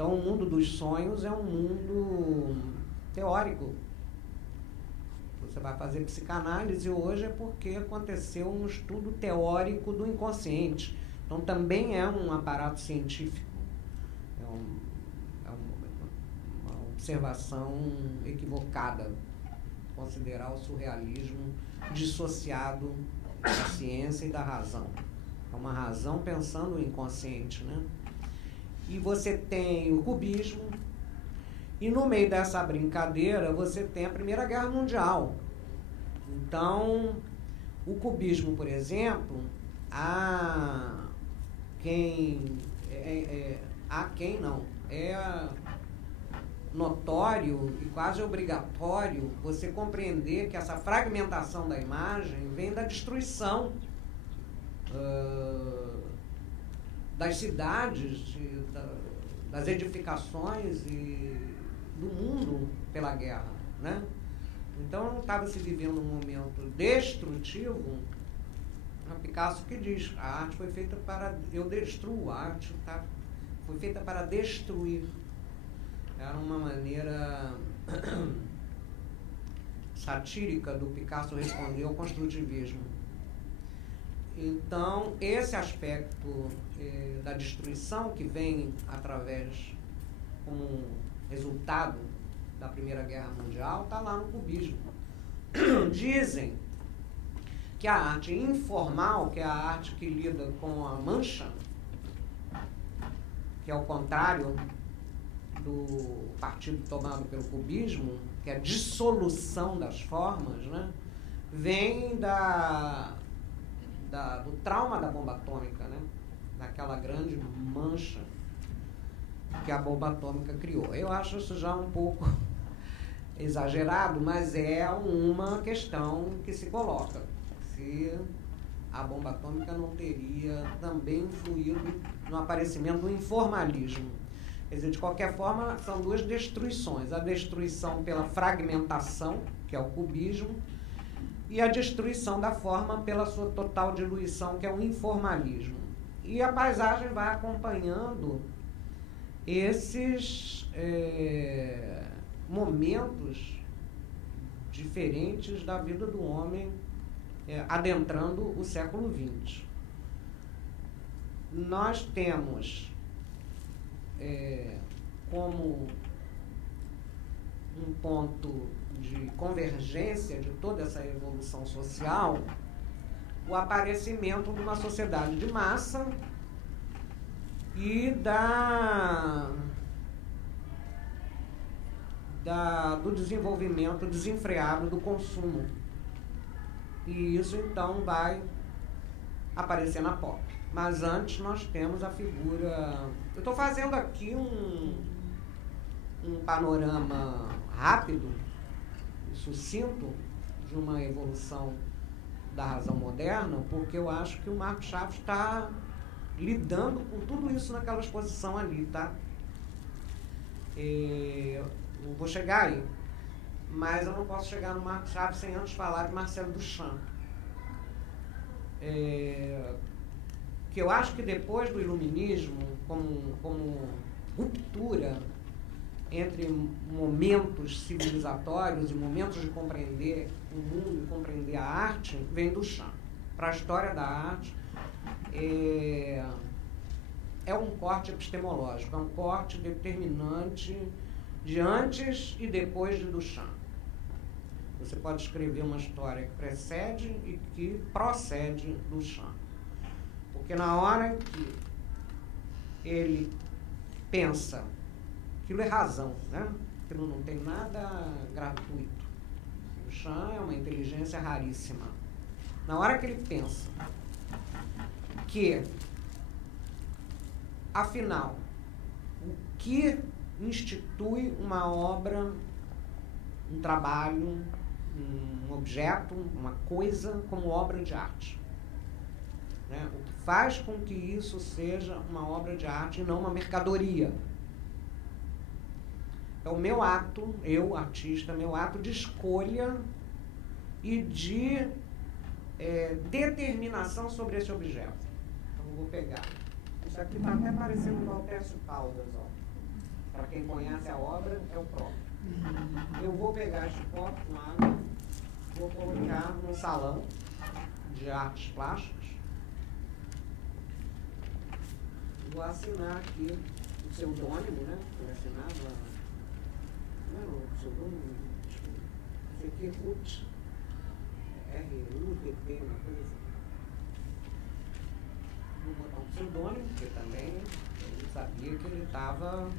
Então, o mundo dos sonhos é um mundo teórico. Você vai fazer psicanálise hoje é porque aconteceu um estudo teórico do inconsciente. Então, também é um aparato científico. Uma observação equivocada. Considerar o surrealismo dissociado da ciência e da razão. É uma razão pensando no inconsciente, né? E você tem o cubismo, e no meio dessa brincadeira você tem a Primeira Guerra Mundial. Então, o cubismo, por exemplo, é notório e quase obrigatório você compreender que essa fragmentação da imagem vem da destruição das cidades, das edificações e do mundo pela guerra, né? Então, estava se vivendo um momento destrutivo. É Picasso que diz, a arte foi feita para... Eu destruo, a arte foi feita para destruir. Era uma maneira satírica do Picasso responder ao construtivismo. Então, esse aspecto da destruição que vem através, como resultado da Primeira Guerra Mundial, está lá no cubismo. Dizem que a arte informal, que é a arte que lida com a mancha, que é o contrário do partido tomado pelo cubismo, que é a dissolução das formas, né, vem do trauma da bomba atômica, né, daquela grande mancha que a bomba atômica criou. Eu acho isso já um pouco exagerado, mas é uma questão que se coloca. Se a bomba atômica não teria também influído no aparecimento do informalismo. Quer dizer, de qualquer forma, são duas destruições. A destruição pela fragmentação, que é o cubismo, e a destruição da forma pela sua total diluição, que é o informalismo. E a paisagem vai acompanhando esses momentos diferentes da vida do homem, adentrando o século XX. Nós temos como um ponto de convergência de toda essa evolução social o aparecimento de uma sociedade de massa e do desenvolvimento desenfreado do consumo. E isso, então, vai aparecer na pop. Mas antes nós temos a figura... Eu estou fazendo aqui um panorama rápido e sucinto de uma evolução da razão moderna, porque eu acho que o Marco Chaves está lidando com tudo isso naquela exposição ali, tá? Eu vou chegar aí, mas eu não posso chegar no Marco Chaves sem antes falar de Marcel Duchamp. Que eu acho que depois do iluminismo, como ruptura entre momentos civilizatórios e momentos de compreender o mundo e compreender a arte, vem Duchamp. Para a história da arte, é um corte epistemológico, é um corte determinante de antes e depois de Duchamp. Você pode escrever uma história que precede e que procede Duchamp. Porque na hora que ele pensa, aquilo é razão, né? Aquilo não tem nada gratuito. Duchamp é uma inteligência raríssima. Na hora que ele pensa que, afinal, o que institui uma obra, um trabalho, um objeto, uma coisa como obra de arte? Né? O que faz com que isso seja uma obra de arte e não uma mercadoria? É o meu ato, eu, artista, meu ato de escolha e de determinação sobre esse objeto. Então, eu vou pegar. Isso aqui está até parecendo um Valtércio Caldas, ó. Para quem conhece a obra, é o próprio. Eu vou pegar este copo com água, vou colocar num salão de artes plásticas. Vou assinar aqui o pseudônimo, né? Foi assinado o pseudônimo, isso aqui é RUT, R-U-T-T, uma coisa assim. Vou botar um pseudônimo, porque também eu sabia que ele estava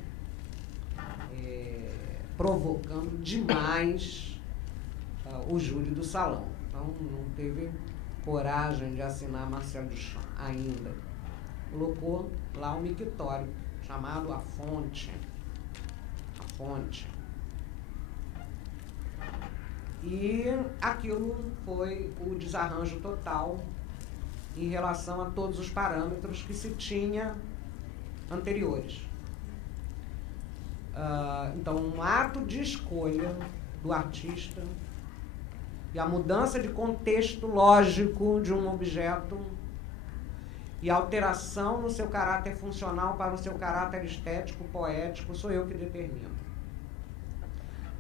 provocando demais o júri do salão. Então não teve coragem de assinar Marcel Duchamp ainda. Colocou lá um mictório chamado A Fonte. A Fonte. E aquilo foi o desarranjo total em relação a todos os parâmetros que se tinha anteriores. Então, um ato de escolha do artista e a mudança de contexto lógico de um objeto e a alteração no seu caráter funcional para o seu caráter estético, poético, sou eu que determino.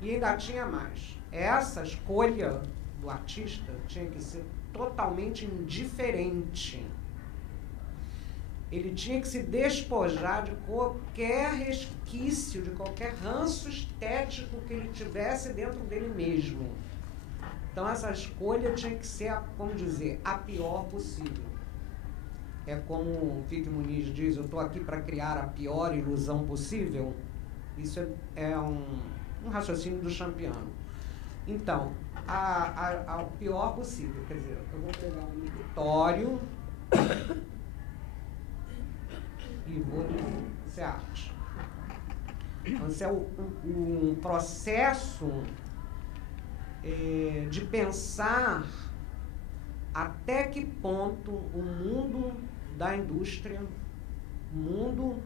E ainda tinha mais. Essa escolha do artista tinha que ser totalmente indiferente. Ele tinha que se despojar de qualquer resquício, de qualquer ranço estético que ele tivesse dentro dele mesmo. Então, essa escolha tinha que ser, vamos dizer, a pior possível. É como o Vicky Muniz diz, eu estou aqui para criar a pior ilusão possível. Isso é um raciocínio do Champiano. Então, ao pior possível, quer dizer, eu vou pegar um mictório e vou ser arte. Então, isso é um processo de pensar até que ponto o mundo da indústria, o mundo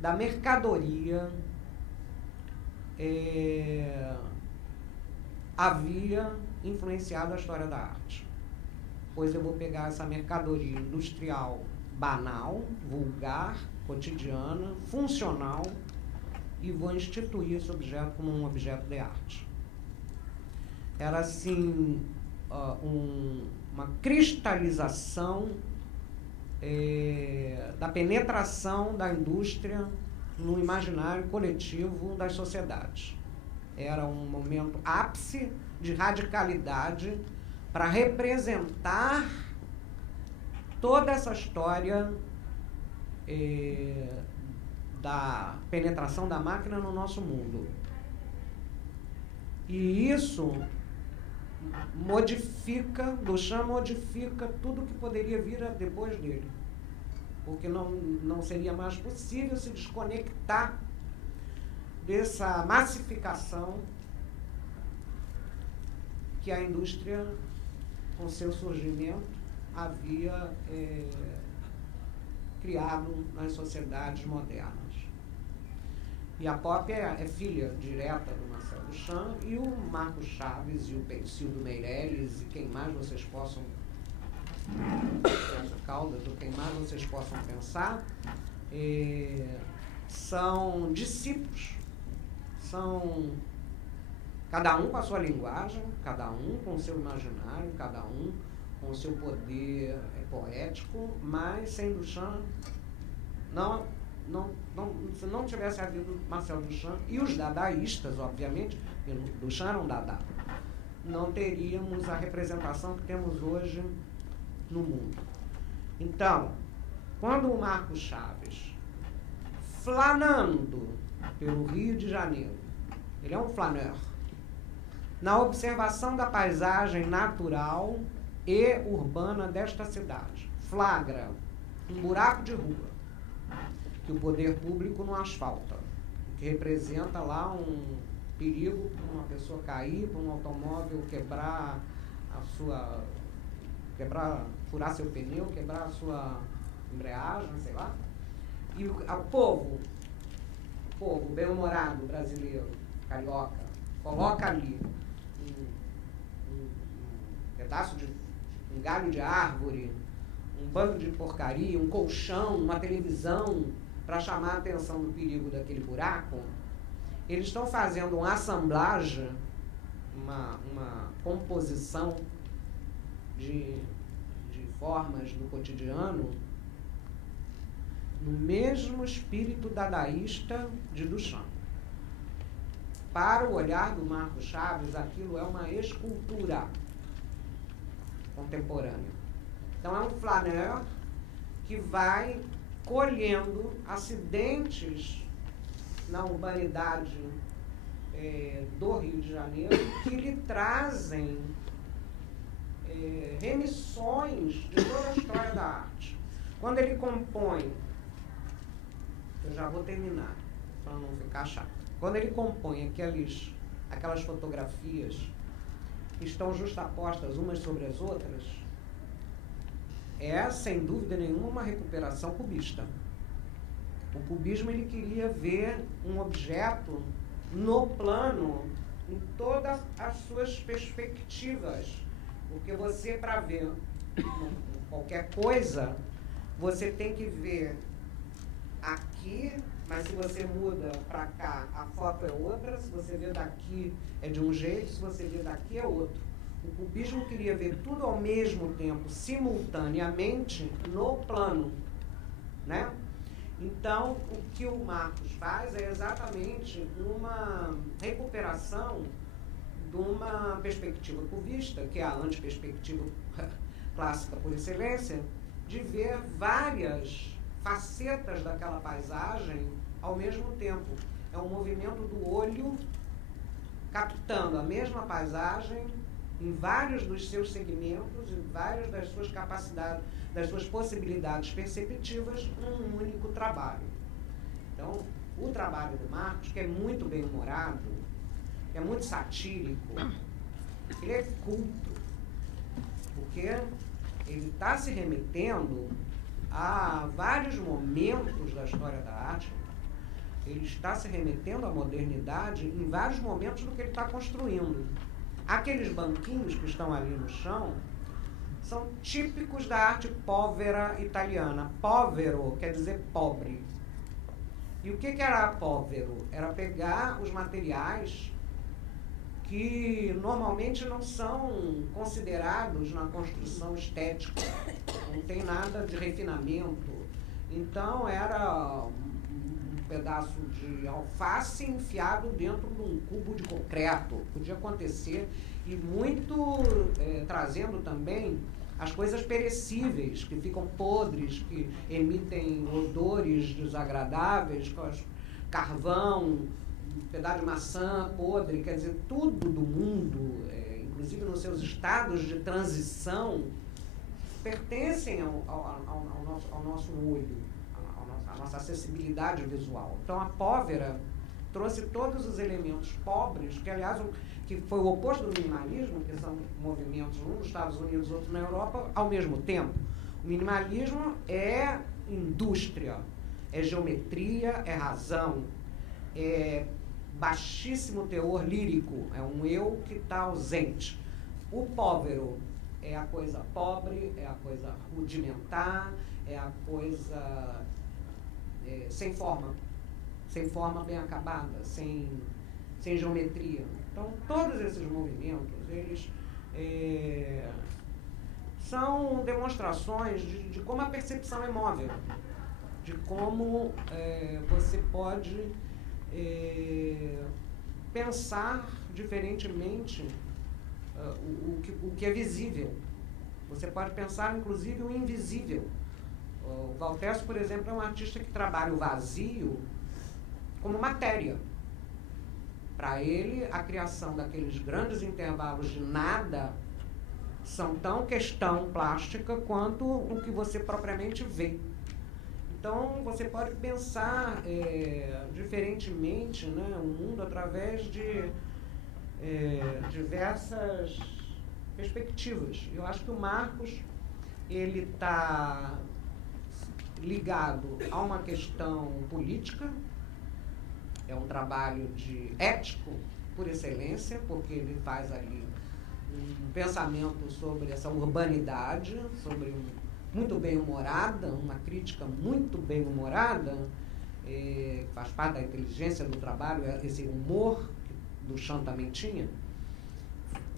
da mercadoria havia influenciado a história da arte. Pois eu vou pegar essa mercadoria industrial banal, vulgar, cotidiana, funcional, e vou instituir esse objeto como um objeto de arte. Era, assim, uma cristalização da penetração da indústria no imaginário coletivo das sociedades. Era um momento ápice de radicalidade para representar toda essa história da penetração da máquina no nosso mundo. E isso Duchamp modifica tudo que poderia vir depois dele. Porque não seria mais possível se desconectar dessa massificação que a indústria, com seu surgimento, havia criado nas sociedades modernas. E a Pop é filha direta do Marcel Duchamp, e o Marcos Chaves e o Pencildo Meirelles e quem mais vocês possam, Caldas, ou quem mais vocês possam pensar, são discípulos, são cada um com a sua linguagem, cada um com o seu imaginário, cada um com o seu poder poético, mas sem Duchamp, se não tivesse havido Marcel Duchamp e os dadaístas, obviamente, porque Duchamp era um dada, não teríamos a representação que temos hoje no mundo. Então, quando o Marcos Chaves, flanando pelo Rio de Janeiro, ele é um flaneur, na observação da paisagem natural e urbana desta cidade, flagra um buraco de rua que o poder público não asfalta, que representa lá um perigo para uma pessoa cair, para um automóvel furar seu pneu, quebrar a sua embreagem, sei lá. E o povo bem-humorado brasileiro, carioca, coloca ali um galho de árvore, um bando de porcaria, um colchão, uma televisão, para chamar a atenção do perigo daquele buraco. Eles estão fazendo uma assemblagem, uma composição de formas do cotidiano no mesmo espírito dadaísta de Duchamp. Para o olhar do Marcos Chaves, aquilo é uma escultura contemporânea. Então é um flaneur que vai colhendo acidentes na urbanidade do Rio de Janeiro que lhe trazem remissões de toda a história da arte. Quando ele compõe, eu já vou terminar, para não ficar chato. Quando ele compõe aquelas fotografias que estão justapostas umas sobre as outras, é, sem dúvida nenhuma, uma recuperação cubista. O cubismo, ele queria ver um objeto no plano, em todas as suas perspectivas. Porque você, para ver qualquer coisa, você tem que ver aqui, mas se você muda para cá, a foto é outra, se você vê daqui é de um jeito, se você vê daqui é outro. O cubismo queria ver tudo ao mesmo tempo, simultaneamente, no plano, né? Então, o que o Marcos faz é exatamente uma recuperação de uma perspectiva cubista, que é a antiperspectiva clássica por excelência, de ver várias facetas daquela paisagem ao mesmo tempo. É um movimento do olho captando a mesma paisagem em vários dos seus segmentos, em várias das suas capacidades, das suas possibilidades perceptivas, num único trabalho. Então, o trabalho do Marcos, que é muito bem-humorado, é muito satírico, ele é culto, porque ele está se remetendo a vários momentos da história da arte, ele está se remetendo à modernidade em vários momentos do que ele está construindo. Aqueles banquinhos que estão ali no chão são típicos da arte povera italiana. Povero quer dizer pobre. E o que era povero? Era pegar os materiais que normalmente não são considerados na construção estética, não tem nada de refinamento. Então era um pedaço de alface enfiado dentro de um cubo de concreto. Podia acontecer, e muito trazendo também as coisas perecíveis, que ficam podres, que emitem odores desagradáveis, carvão, um pedaço de maçã podre, quer dizer, tudo do mundo, inclusive nos seus estados de transição, pertencem ao nosso olho, à nossa acessibilidade visual. Então a Povera trouxe todos os elementos pobres, que aliás que foi o oposto do minimalismo, que são movimentos um nos Estados Unidos, outro na Europa, ao mesmo tempo. O minimalismo é indústria, é geometria, é razão, é baixíssimo teor lírico, é um eu que está ausente. O povero é a coisa pobre, é a coisa rudimentar, é a coisa sem forma bem acabada, sem geometria. Então, todos esses movimentos, eles são demonstrações de como a percepção é móvel, de como você pode pensar diferentemente o que é visível. Você pode pensar, inclusive, o invisível. O Valtès, por exemplo, é um artista que trabalha o vazio como matéria. Para ele, a criação daqueles grandes intervalos de nada são tão questão plástica quanto o que você propriamente vê. Então, você pode pensar diferentemente, né, o mundo através de diversas perspectivas. Eu acho que o Marcos ele está ligado a uma questão política, é um trabalho de ético por excelência, porque ele faz ali um pensamento sobre essa urbanidade, sobre muito bem-humorada, uma crítica muito bem-humorada, faz parte da inteligência do trabalho, esse humor que Duchamp também tinha.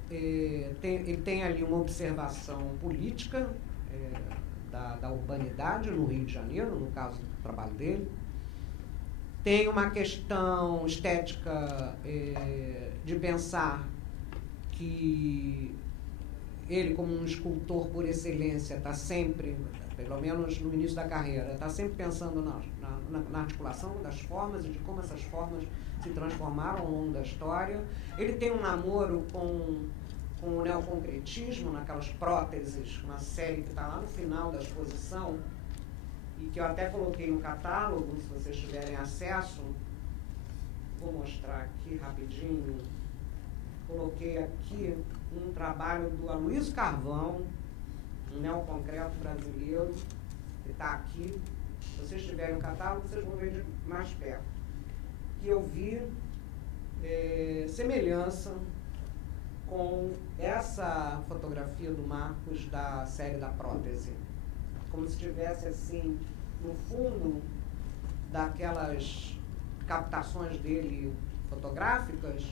Ele tem ali uma observação política da urbanidade no Rio de Janeiro, no caso do trabalho dele. Tem uma questão estética de pensar que ele, como um escultor por excelência, está sempre, pelo menos no início da carreira, está sempre pensando na articulação das formas e de como essas formas se transformaram ao longo da história. Ele tem um namoro com o neoconcretismo, naquelas próteses, uma série que está lá no final da exposição, e que eu até coloquei no catálogo, se vocês tiverem acesso. Vou mostrar aqui rapidinho. Coloquei aqui um trabalho do Aloysio Carvão, um neoconcreto brasileiro, que está aqui. Se vocês tiverem o catálogo, vocês vão ver de mais perto. Que eu vi semelhança com essa fotografia do Marcos da série da prótese. Como se tivesse, assim, no fundo daquelas captações dele fotográficas,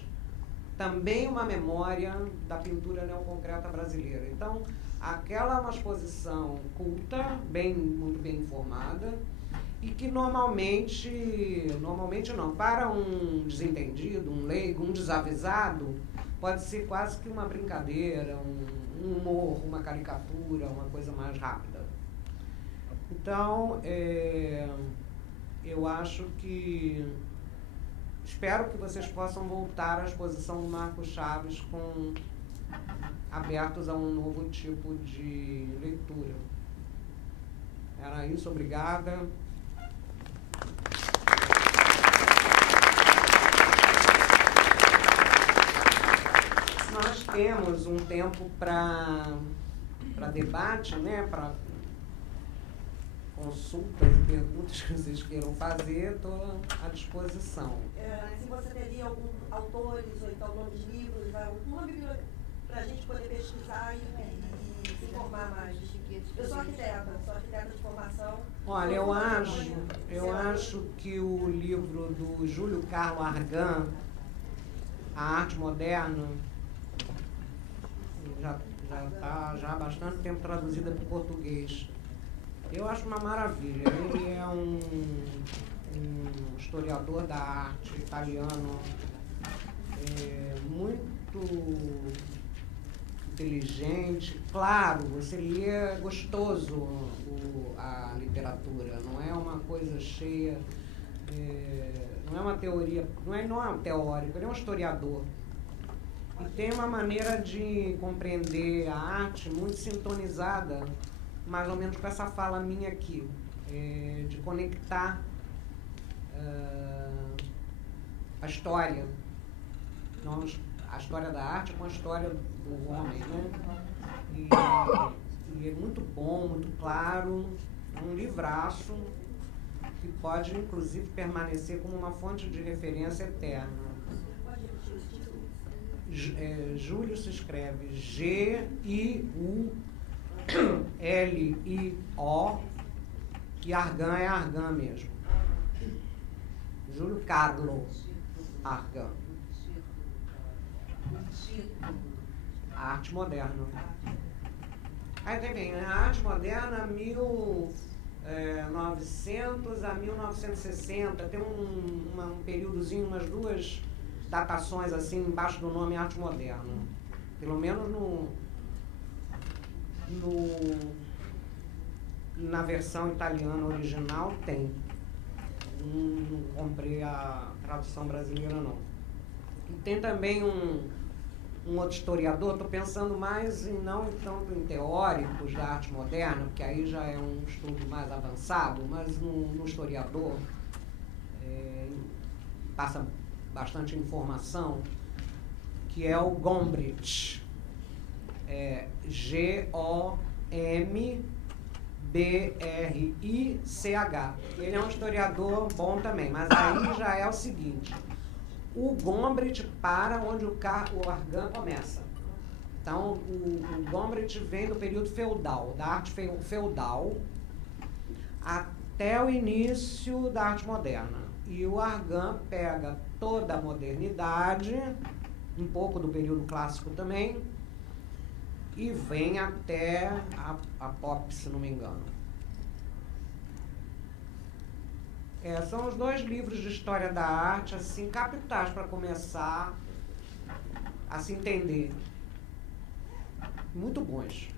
também uma memória da pintura neoconcreta brasileira. Então, aquela é uma exposição culta, muito bem informada, e que normalmente não, para um desentendido, um leigo, um desavisado, pode ser quase que uma brincadeira, um humor, uma caricatura, uma coisa mais rápida. Então, eu acho que... Espero que vocês possam voltar à exposição do Marcos Chaves abertos a um novo tipo de leitura. Era isso, obrigada. Nós temos um tempo para debate, né, para consultas e perguntas que vocês queiram fazer, estou à disposição. Se você teria alguns autores ou então nomes de livros, uma biblioteca para a gente poder pesquisar e se informar mais. Eu sou arquiteta de formação. Olha, eu acho que o livro do Júlio Carlos Argan, A Arte Moderna, já está há bastante tempo traduzida para o português. Eu acho uma maravilha. Ele é um historiador da arte italiano, muito inteligente. Claro, você lê, é gostoso a literatura, não é uma coisa cheia, não é uma teoria, não é um teórico, ele é um historiador. E tem uma maneira de compreender a arte muito sintonizada, mais ou menos com essa fala minha aqui, de conectar a história, a história da arte com a história do homem, né? E é muito bom, muito claro, é um livraço que pode, inclusive, permanecer como uma fonte de referência eterna. Júlio se escreve G-I-U-L-I-O, e Argan é Argan mesmo. Júlio Carlos Argan. A arte moderna. Aí também, a arte moderna 1900 a 1960, tem um períodozinho, umas duas datações assim embaixo do nome arte moderna. Pelo menos na versão italiana original tem. Não comprei a tradução brasileira não. E tem também um outro historiador, estou pensando mais não tanto em teóricos da arte moderna, porque aí já é um estudo mais avançado, mas no historiador passa bastante informação, que é o Gombrich. G-O-M-B-R-I-C-H. Ele é um historiador bom também, mas aí já é o seguinte: o Gombrich para onde o Argan começa. Então, o Gombrich vem do período feudal, da arte feudal, até o início da arte moderna. E o Argan pega toda a modernidade, um pouco do período clássico também, e vem até a pop, se não me engano. São os dois livros de história da arte, assim, capitais para começar a se entender. Muito bons.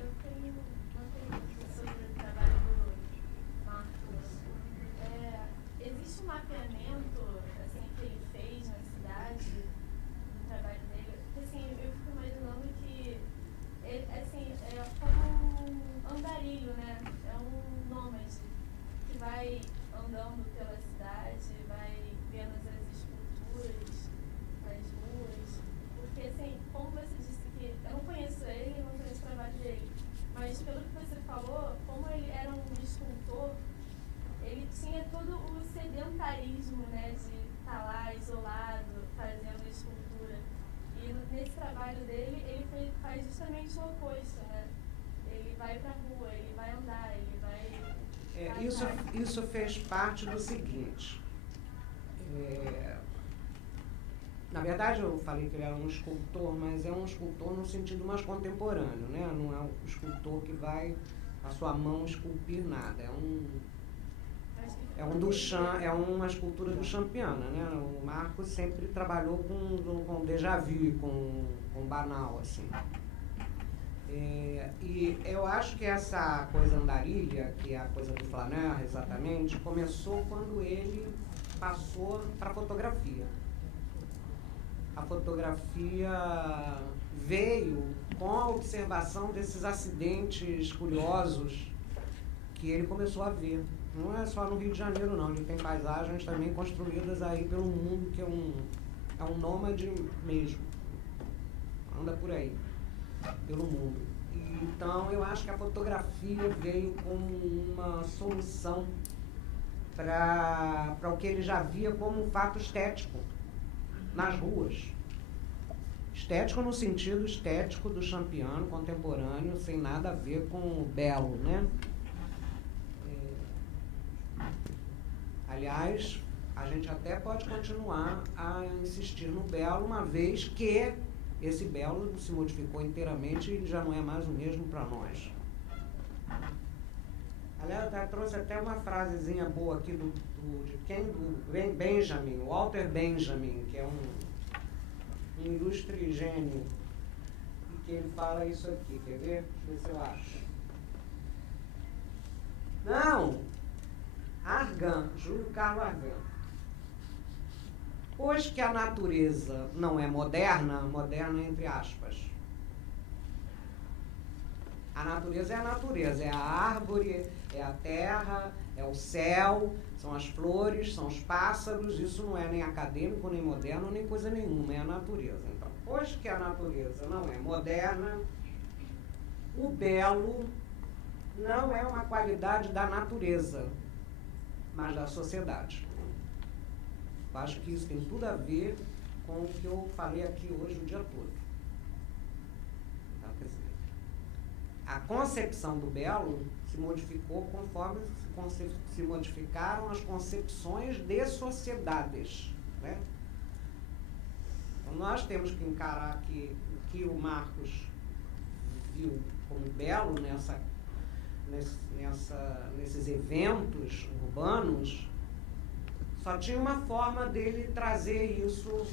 Eu tenho uma pergunta sobre o trabalho do Marcos. Existe um mapeamento assim, que ele fez na cidade, no trabalho dele? Porque assim, eu fico imaginando que ele, assim, é como um andarilho, né? É um nômade que vai andando pela cidade, vai vendo as esculturas nas ruas. Porque assim, como você disse que eu não conheço ele, não conheço o trabalho dele, mas pelo que você falou, como ele era um escultor, ele tinha todo o sedentarismo, né, de estar lá isolado, fazendo a escultura. E nesse trabalho dele, ele faz justamente o oposto, né? Ele vai pra rua, ele vai andar, ele vai... Isso fez parte do seguinte. Na verdade, eu falei que ele era um escultor, mas é um escultor no sentido mais contemporâneo, né? Não é um escultor que vai a sua mão esculpir nada. É uma escultura duchampiana, né? O Marcos sempre trabalhou com déjà vu, com banal, assim. E eu acho que essa coisa andarilha, que é a coisa do flaneur, exatamente, começou quando ele passou para a fotografia. A fotografia veio com a observação desses acidentes curiosos que ele começou a ver. Não é só no Rio de Janeiro, não. Ele tem paisagens também construídas aí pelo mundo, que é um nômade mesmo. Anda por aí, pelo mundo. Então, eu acho que a fotografia veio como uma solução para o que ele já via como um fato estético nas ruas. Estético no sentido estético do Champiano contemporâneo, sem nada a ver com o belo, né? Aliás, a gente até pode continuar a insistir no belo, uma vez que esse belo se modificou inteiramente e já não é mais o mesmo para nós. Aliás, eu trouxe até uma frasezinha boa aqui do Benjamin, Walter Benjamin, que é um ilustre gênio, e que ele fala isso aqui, quer ver? Deixa eu ver se eu acho. Não! Argan, Júlio Carlos Argan. Pois que a natureza não é moderna, moderna entre aspas. A natureza é a natureza, é a árvore, é a terra, é o céu, são as flores, são os pássaros, isso não é nem acadêmico, nem moderno, nem coisa nenhuma, é a natureza. Então, pois que a natureza não é moderna, o belo não é uma qualidade da natureza, mas da sociedade. Eu acho que isso tem tudo a ver com o que eu falei aqui hoje o dia todo. Então, quer dizer, a concepção do belo se modificou conforme se modificaram as concepções de sociedades, né? Então, nós temos que encarar que o que o Marcos viu como belo nesses eventos urbanos, só tinha uma forma dele trazer isso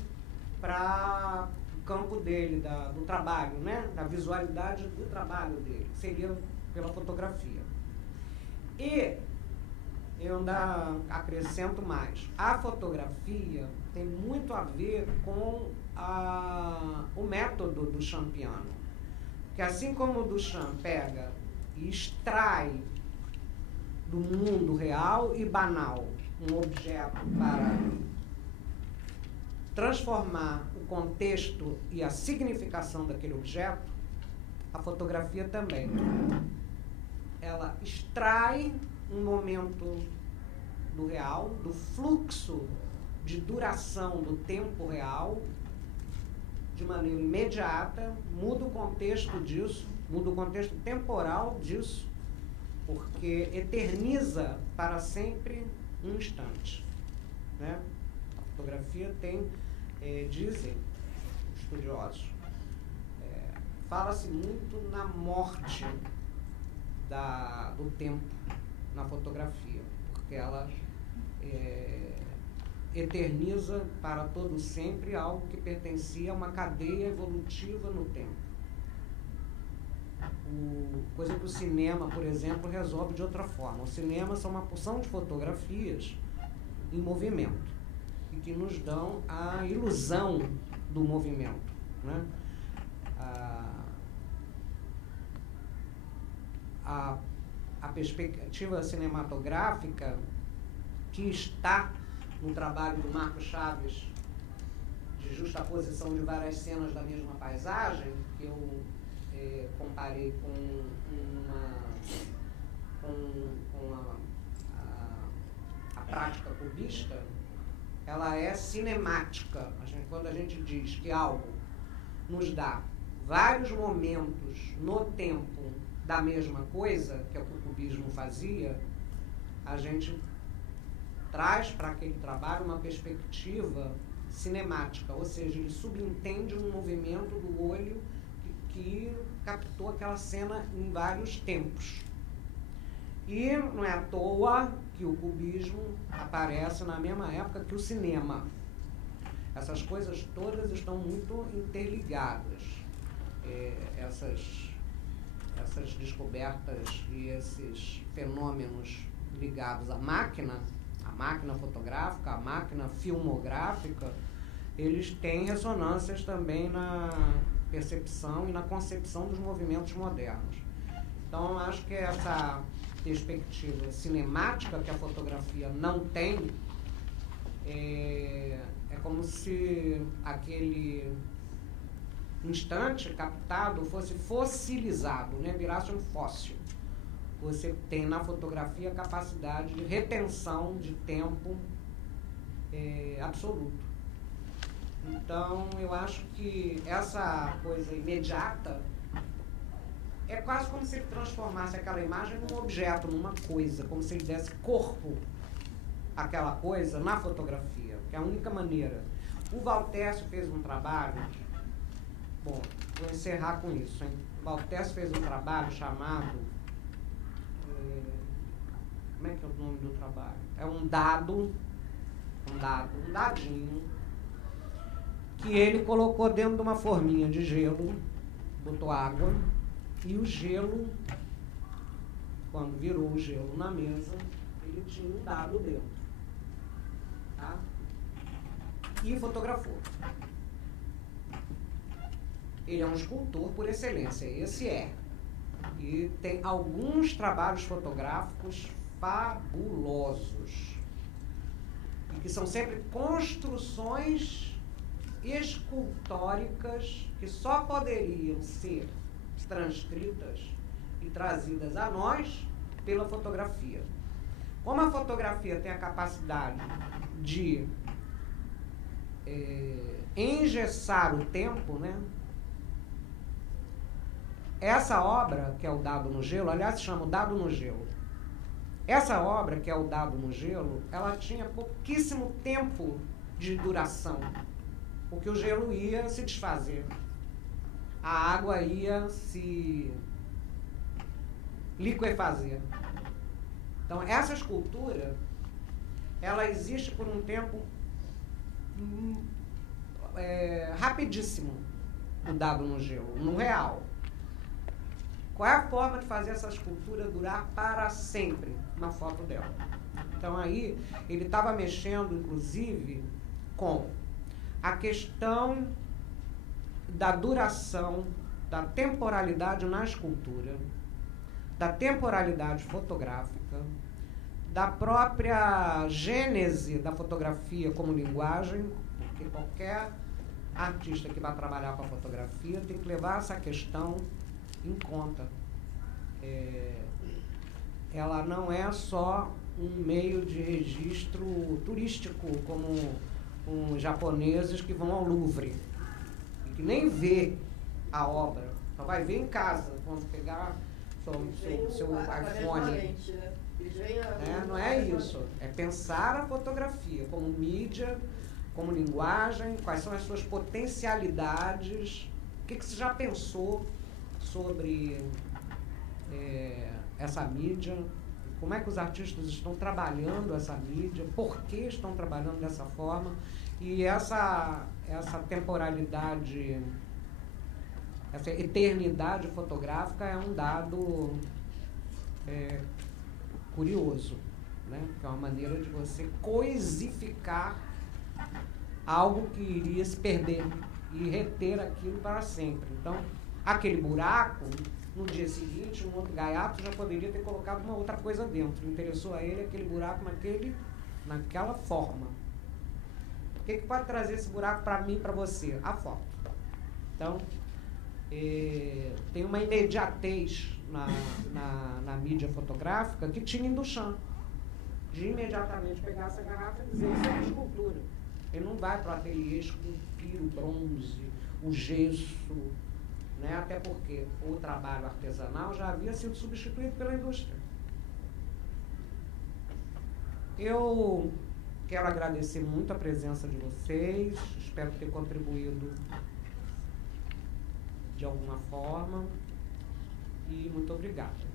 para o campo dele, do trabalho, né? Da visualidade do trabalho dele, seria pela fotografia. E eu ainda acrescento mais, a fotografia tem muito a ver com o método do Champiano, que assim como o Duchamp pega e extrai do mundo real e banal um objeto para transformar o contexto e a significação daquele objeto, a fotografia também. Ela extrai um momento do real, do fluxo de duração do tempo real, de maneira imediata, muda o contexto disso, muda o contexto temporal disso, porque eterniza para sempre um instante, né? A fotografia tem, dizem estudiosos, fala-se muito na morte do tempo na fotografia, porque ela eterniza para todo sempre algo que pertencia a uma cadeia evolutiva no tempo. Coisa que o cinema, por exemplo, resolve de outra forma. O cinema são uma porção de fotografias em movimento e que nos dão a ilusão do movimento, né? A perspectiva cinematográfica que está no trabalho do Marcos Chaves de justaposição de várias cenas da mesma paisagem, que eu comparei com a prática cubista, ela é cinemática. Quando a gente diz que algo nos dá vários momentos no tempo da mesma coisa, que é o que o cubismo fazia, a gente traz para aquele trabalho uma perspectiva cinemática, ou seja, ele subentende um movimento do olho que captou aquela cena em vários tempos. E não é à toa que o cubismo aparece na mesma época que o cinema. Essas coisas todas estão muito interligadas. Essas descobertas e esses fenômenos ligados à máquina fotográfica, à máquina filmográfica, eles têm ressonâncias também na percepção e na concepção dos movimentos modernos. Então, acho que essa perspectiva cinemática que a fotografia não tem é como se instante captado fosse fossilizado, né? Virasse um fóssil. Você tem na fotografia a capacidade de retenção de tempo absoluto. Então, eu acho que essa coisa imediata é quase como se ele transformasse aquela imagem num objeto, numa coisa, como se ele desse corpo àquela coisa na fotografia, que é a única maneira. O Valtércio fez um trabalho, bom, vou encerrar com isso, hein? O Valtércio fez um trabalho chamado, como é que é o nome do trabalho? É um dadinho, que ele colocou dentro de uma forminha de gelo, botou água, e o gelo, quando virou o gelo na mesa, ele tinha um dado dentro. Tá? E fotografou. Ele é um escultor por excelência, esse é. E tem alguns trabalhos fotográficos fabulosos. E que são sempre construções escultóricas que só poderiam ser transcritas e trazidas a nós pela fotografia. Como a fotografia tem a capacidade de engessar o tempo, né? Essa obra, que é o Dado no Gelo, aliás, se chama o Dado no Gelo. Essa obra, que é o Dado no Gelo, ela tinha pouquíssimo tempo de duração, porque o gelo ia se desfazer. A água ia se liquefazer. Então, essa escultura, ela existe por um tempo rapidíssimo, o Dado no Gelo, no real. Qual é a forma de fazer essa escultura durar para sempre? Uma foto dela. Então, aí, ele estava mexendo, inclusive, com a questão da duração, da temporalidade na escultura, da temporalidade fotográfica, da própria gênese da fotografia como linguagem, porque qualquer artista que vai trabalhar com a fotografia tem que levar essa questão em conta. Ela não é só um meio de registro turístico, como os japoneses que vão ao Louvre, e que nem vê a obra, só vai ver em casa, quando pegar seu iPhone. Não é isso. É pensar a fotografia como mídia, como linguagem, quais são as suas potencialidades, o que você já pensou sobre essa mídia, como é que os artistas estão trabalhando essa mídia, por que estão trabalhando dessa forma, e essa temporalidade, essa eternidade fotográfica é um dado curioso, né? Que é uma maneira de você coisificar algo que iria se perder e reter aquilo para sempre. Então, aquele buraco, no dia seguinte, um outro gaiato já poderia ter colocado uma outra coisa dentro. Interessou a ele aquele buraco naquela forma. O que pode trazer esse buraco para mim e para você? A foto. Então, tem uma imediatez na mídia fotográfica que tinha em Duchamp, de imediatamente pegar essa garrafa e dizer isso é uma escultura. Ele não vai para o ateliê esculpir o bronze, o gesso, né? Até porque o trabalho artesanal já havia sido substituído pela indústria. Eu quero agradecer muito a presença de vocês, espero ter contribuído de alguma forma e muito obrigada.